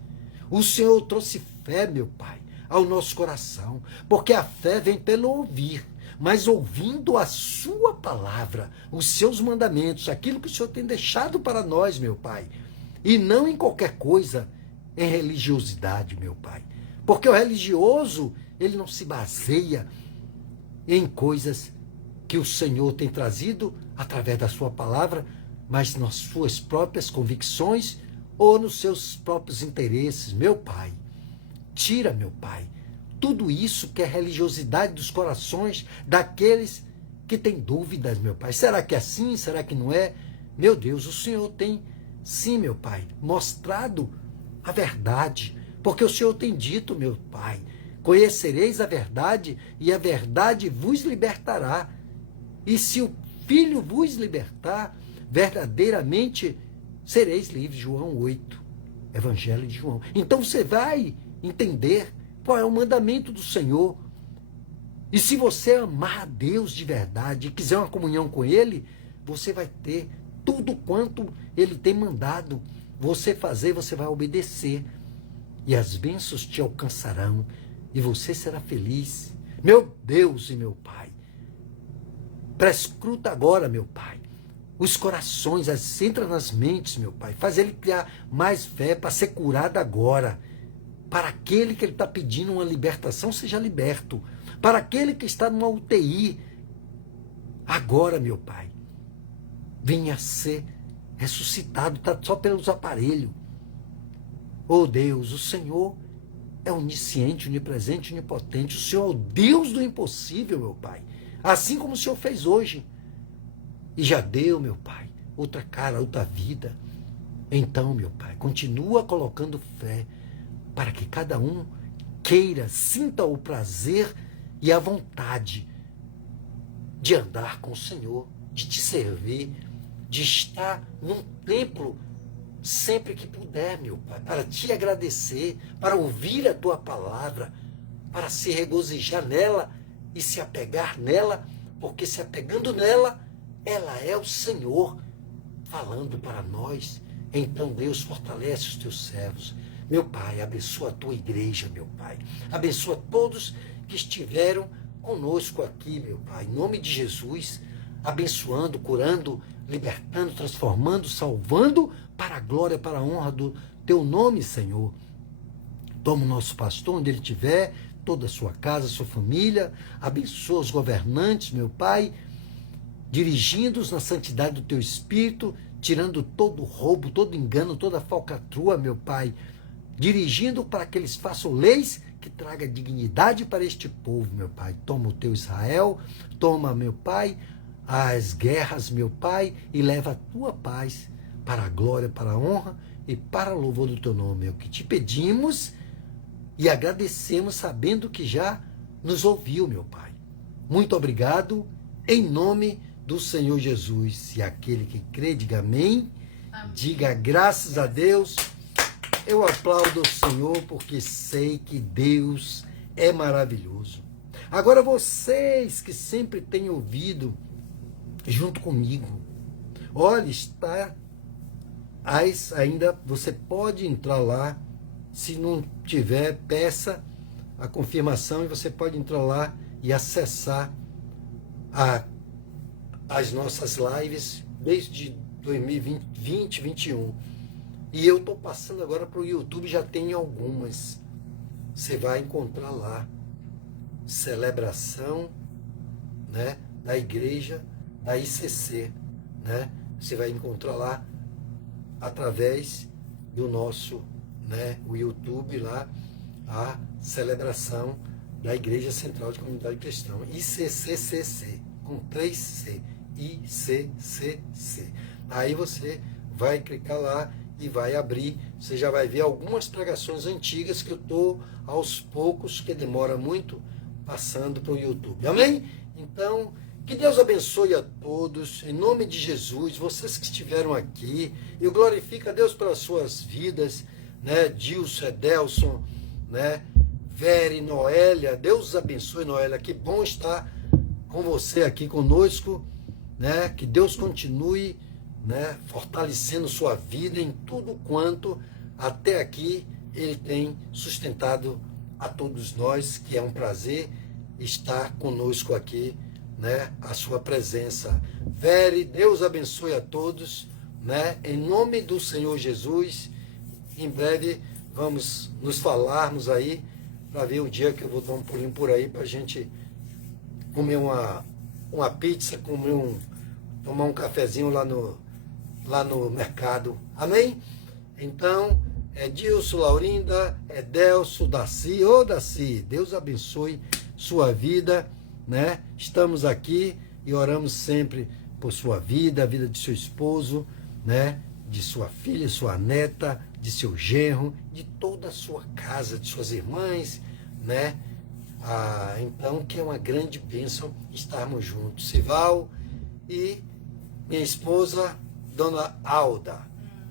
O Senhor trouxe fé, meu Pai, ao nosso coração, porque a fé vem pelo ouvir, mas ouvindo a sua palavra, os seus mandamentos, aquilo que o Senhor tem deixado para nós, meu Pai, e não em qualquer coisa, em religiosidade, meu Pai, porque o religioso, ele não se baseia em coisas que o Senhor tem trazido através da sua palavra, mas nas suas próprias convicções ou nos seus próprios interesses. Meu Pai, tira, meu Pai, tudo isso que é religiosidade dos corações daqueles que têm dúvidas, meu Pai. Será que é assim? Será que não é? Meu Deus, o Senhor tem, sim, meu Pai, mostrado a verdade, porque o Senhor tem dito, meu Pai, conhecereis a verdade e a verdade vos libertará. E se o Filho vos libertar, verdadeiramente sereis livres. João 8, Evangelho de João. Então você vai entender Qual é o mandamento do Senhor? E se você amar a Deus de verdade e quiser uma comunhão com Ele, você vai ter tudo quanto Ele tem mandado você fazer, você vai obedecer. E as bênçãos te alcançarão e você será feliz. Meu Deus e meu Pai, prescruta agora, meu Pai, os corações, entra nas mentes, meu Pai, faz ele criar mais fé para ser curado agora. Para aquele que ele está pedindo uma libertação, seja liberto. Para aquele que está numa UTI, agora, meu Pai, venha ser ressuscitado, está só pelos aparelhos. Oh Deus, o Senhor é onisciente, onipresente, onipotente. O Senhor é o Deus do impossível, meu Pai. Assim como o Senhor fez hoje. E já deu, meu Pai, outra cara, outra vida. Então, meu Pai, continua colocando fé para que cada um queira, sinta o prazer e a vontade de andar com o Senhor, de te servir, de estar num templo sempre que puder, meu Pai, para te agradecer, para ouvir a tua palavra, para se regozijar nela e se apegar nela, porque se apegando nela, ela é o Senhor falando para nós. Então, Deus, fortalece os teus servos. Meu Pai, abençoa a tua igreja, meu Pai. Abençoa todos que estiveram conosco aqui, meu Pai. Em nome de Jesus, abençoando, curando, libertando, transformando, salvando, para a glória, para a honra do teu nome, Senhor. Toma o nosso pastor, onde ele estiver, toda a sua casa, sua família. Abençoa os governantes, meu Pai, dirigindo-os na santidade do teu Espírito, tirando todo roubo, todo engano, toda falcatrua, meu Pai, dirigindo para que eles façam leis que traga dignidade para este povo, meu Pai. Toma o teu Israel, toma, meu Pai, as guerras, meu Pai, e leva a tua paz para a glória, para a honra e para o louvor do teu nome. É o que te pedimos e agradecemos, sabendo que já nos ouviu, meu Pai. Muito obrigado, em nome do Senhor Jesus. E aquele que crê, diga amém. Amém. Diga graças a Deus. Eu aplaudo o Senhor porque sei que Deus é maravilhoso. Agora vocês que sempre têm ouvido junto comigo, olha, está ainda, você pode entrar lá, se não tiver, peça a confirmação e você pode entrar lá e acessar as nossas lives desde 2020, 2021. E eu estou passando agora para o YouTube, já tem algumas. Você vai encontrar lá, celebração, né, da igreja, da ICC, né? Você vai encontrar lá, através do nosso, né, o YouTube lá, a celebração da Igreja Central de Comunidade Cristã, ICCCC, com 3C, ICCC. Aí você vai clicar lá e vai abrir, você já vai ver algumas pregações antigas que eu estou aos poucos, que demora muito, passando para o YouTube. Amém? Então, que Deus abençoe a todos, em nome de Jesus, vocês que estiveram aqui, eu glorifico a Deus pelas suas vidas, né, Dilson, Edelson, né, Vere, Noélia, Deus abençoe, Noélia, que bom estar com você aqui conosco, né, que Deus continue, né, fortalecendo sua vida em tudo quanto até aqui Ele tem sustentado a todos nós, que é um prazer estar conosco aqui, né, a sua presença. Vere, Deus abençoe a todos, né, em nome do Senhor Jesus. Em breve vamos nos falarmos aí, para ver o dia que eu vou dar um pulinho por aí, para a gente comer uma pizza, tomar um cafezinho lá no mercado. Amém? Então, Dilson, Laurinda, Edelso, Daci, Daci, Deus abençoe sua vida, né? Estamos aqui e oramos sempre por sua vida, a vida de seu esposo, né? De sua filha, sua neta, de seu genro, de toda a sua casa, de suas irmãs, né? Então, que é uma grande bênção estarmos juntos. Sival e minha esposa, Dona Alda,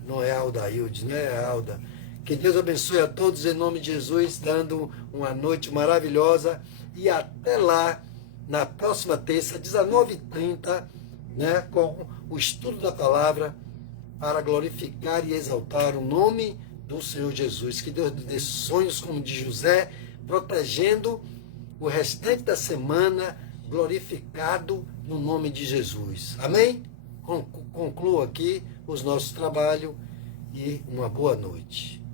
não é Alda Hildes, né? É Alda. Que Deus abençoe a todos em nome de Jesus, dando uma noite maravilhosa. E até lá, na próxima terça, 19h30, né, com o estudo da palavra, para glorificar e exaltar o nome do Senhor Jesus. Que Deus dê sonhos como de José, protegendo o restante da semana, glorificado no nome de Jesus. Amém? Concluo aqui os nossos trabalhos e uma boa noite.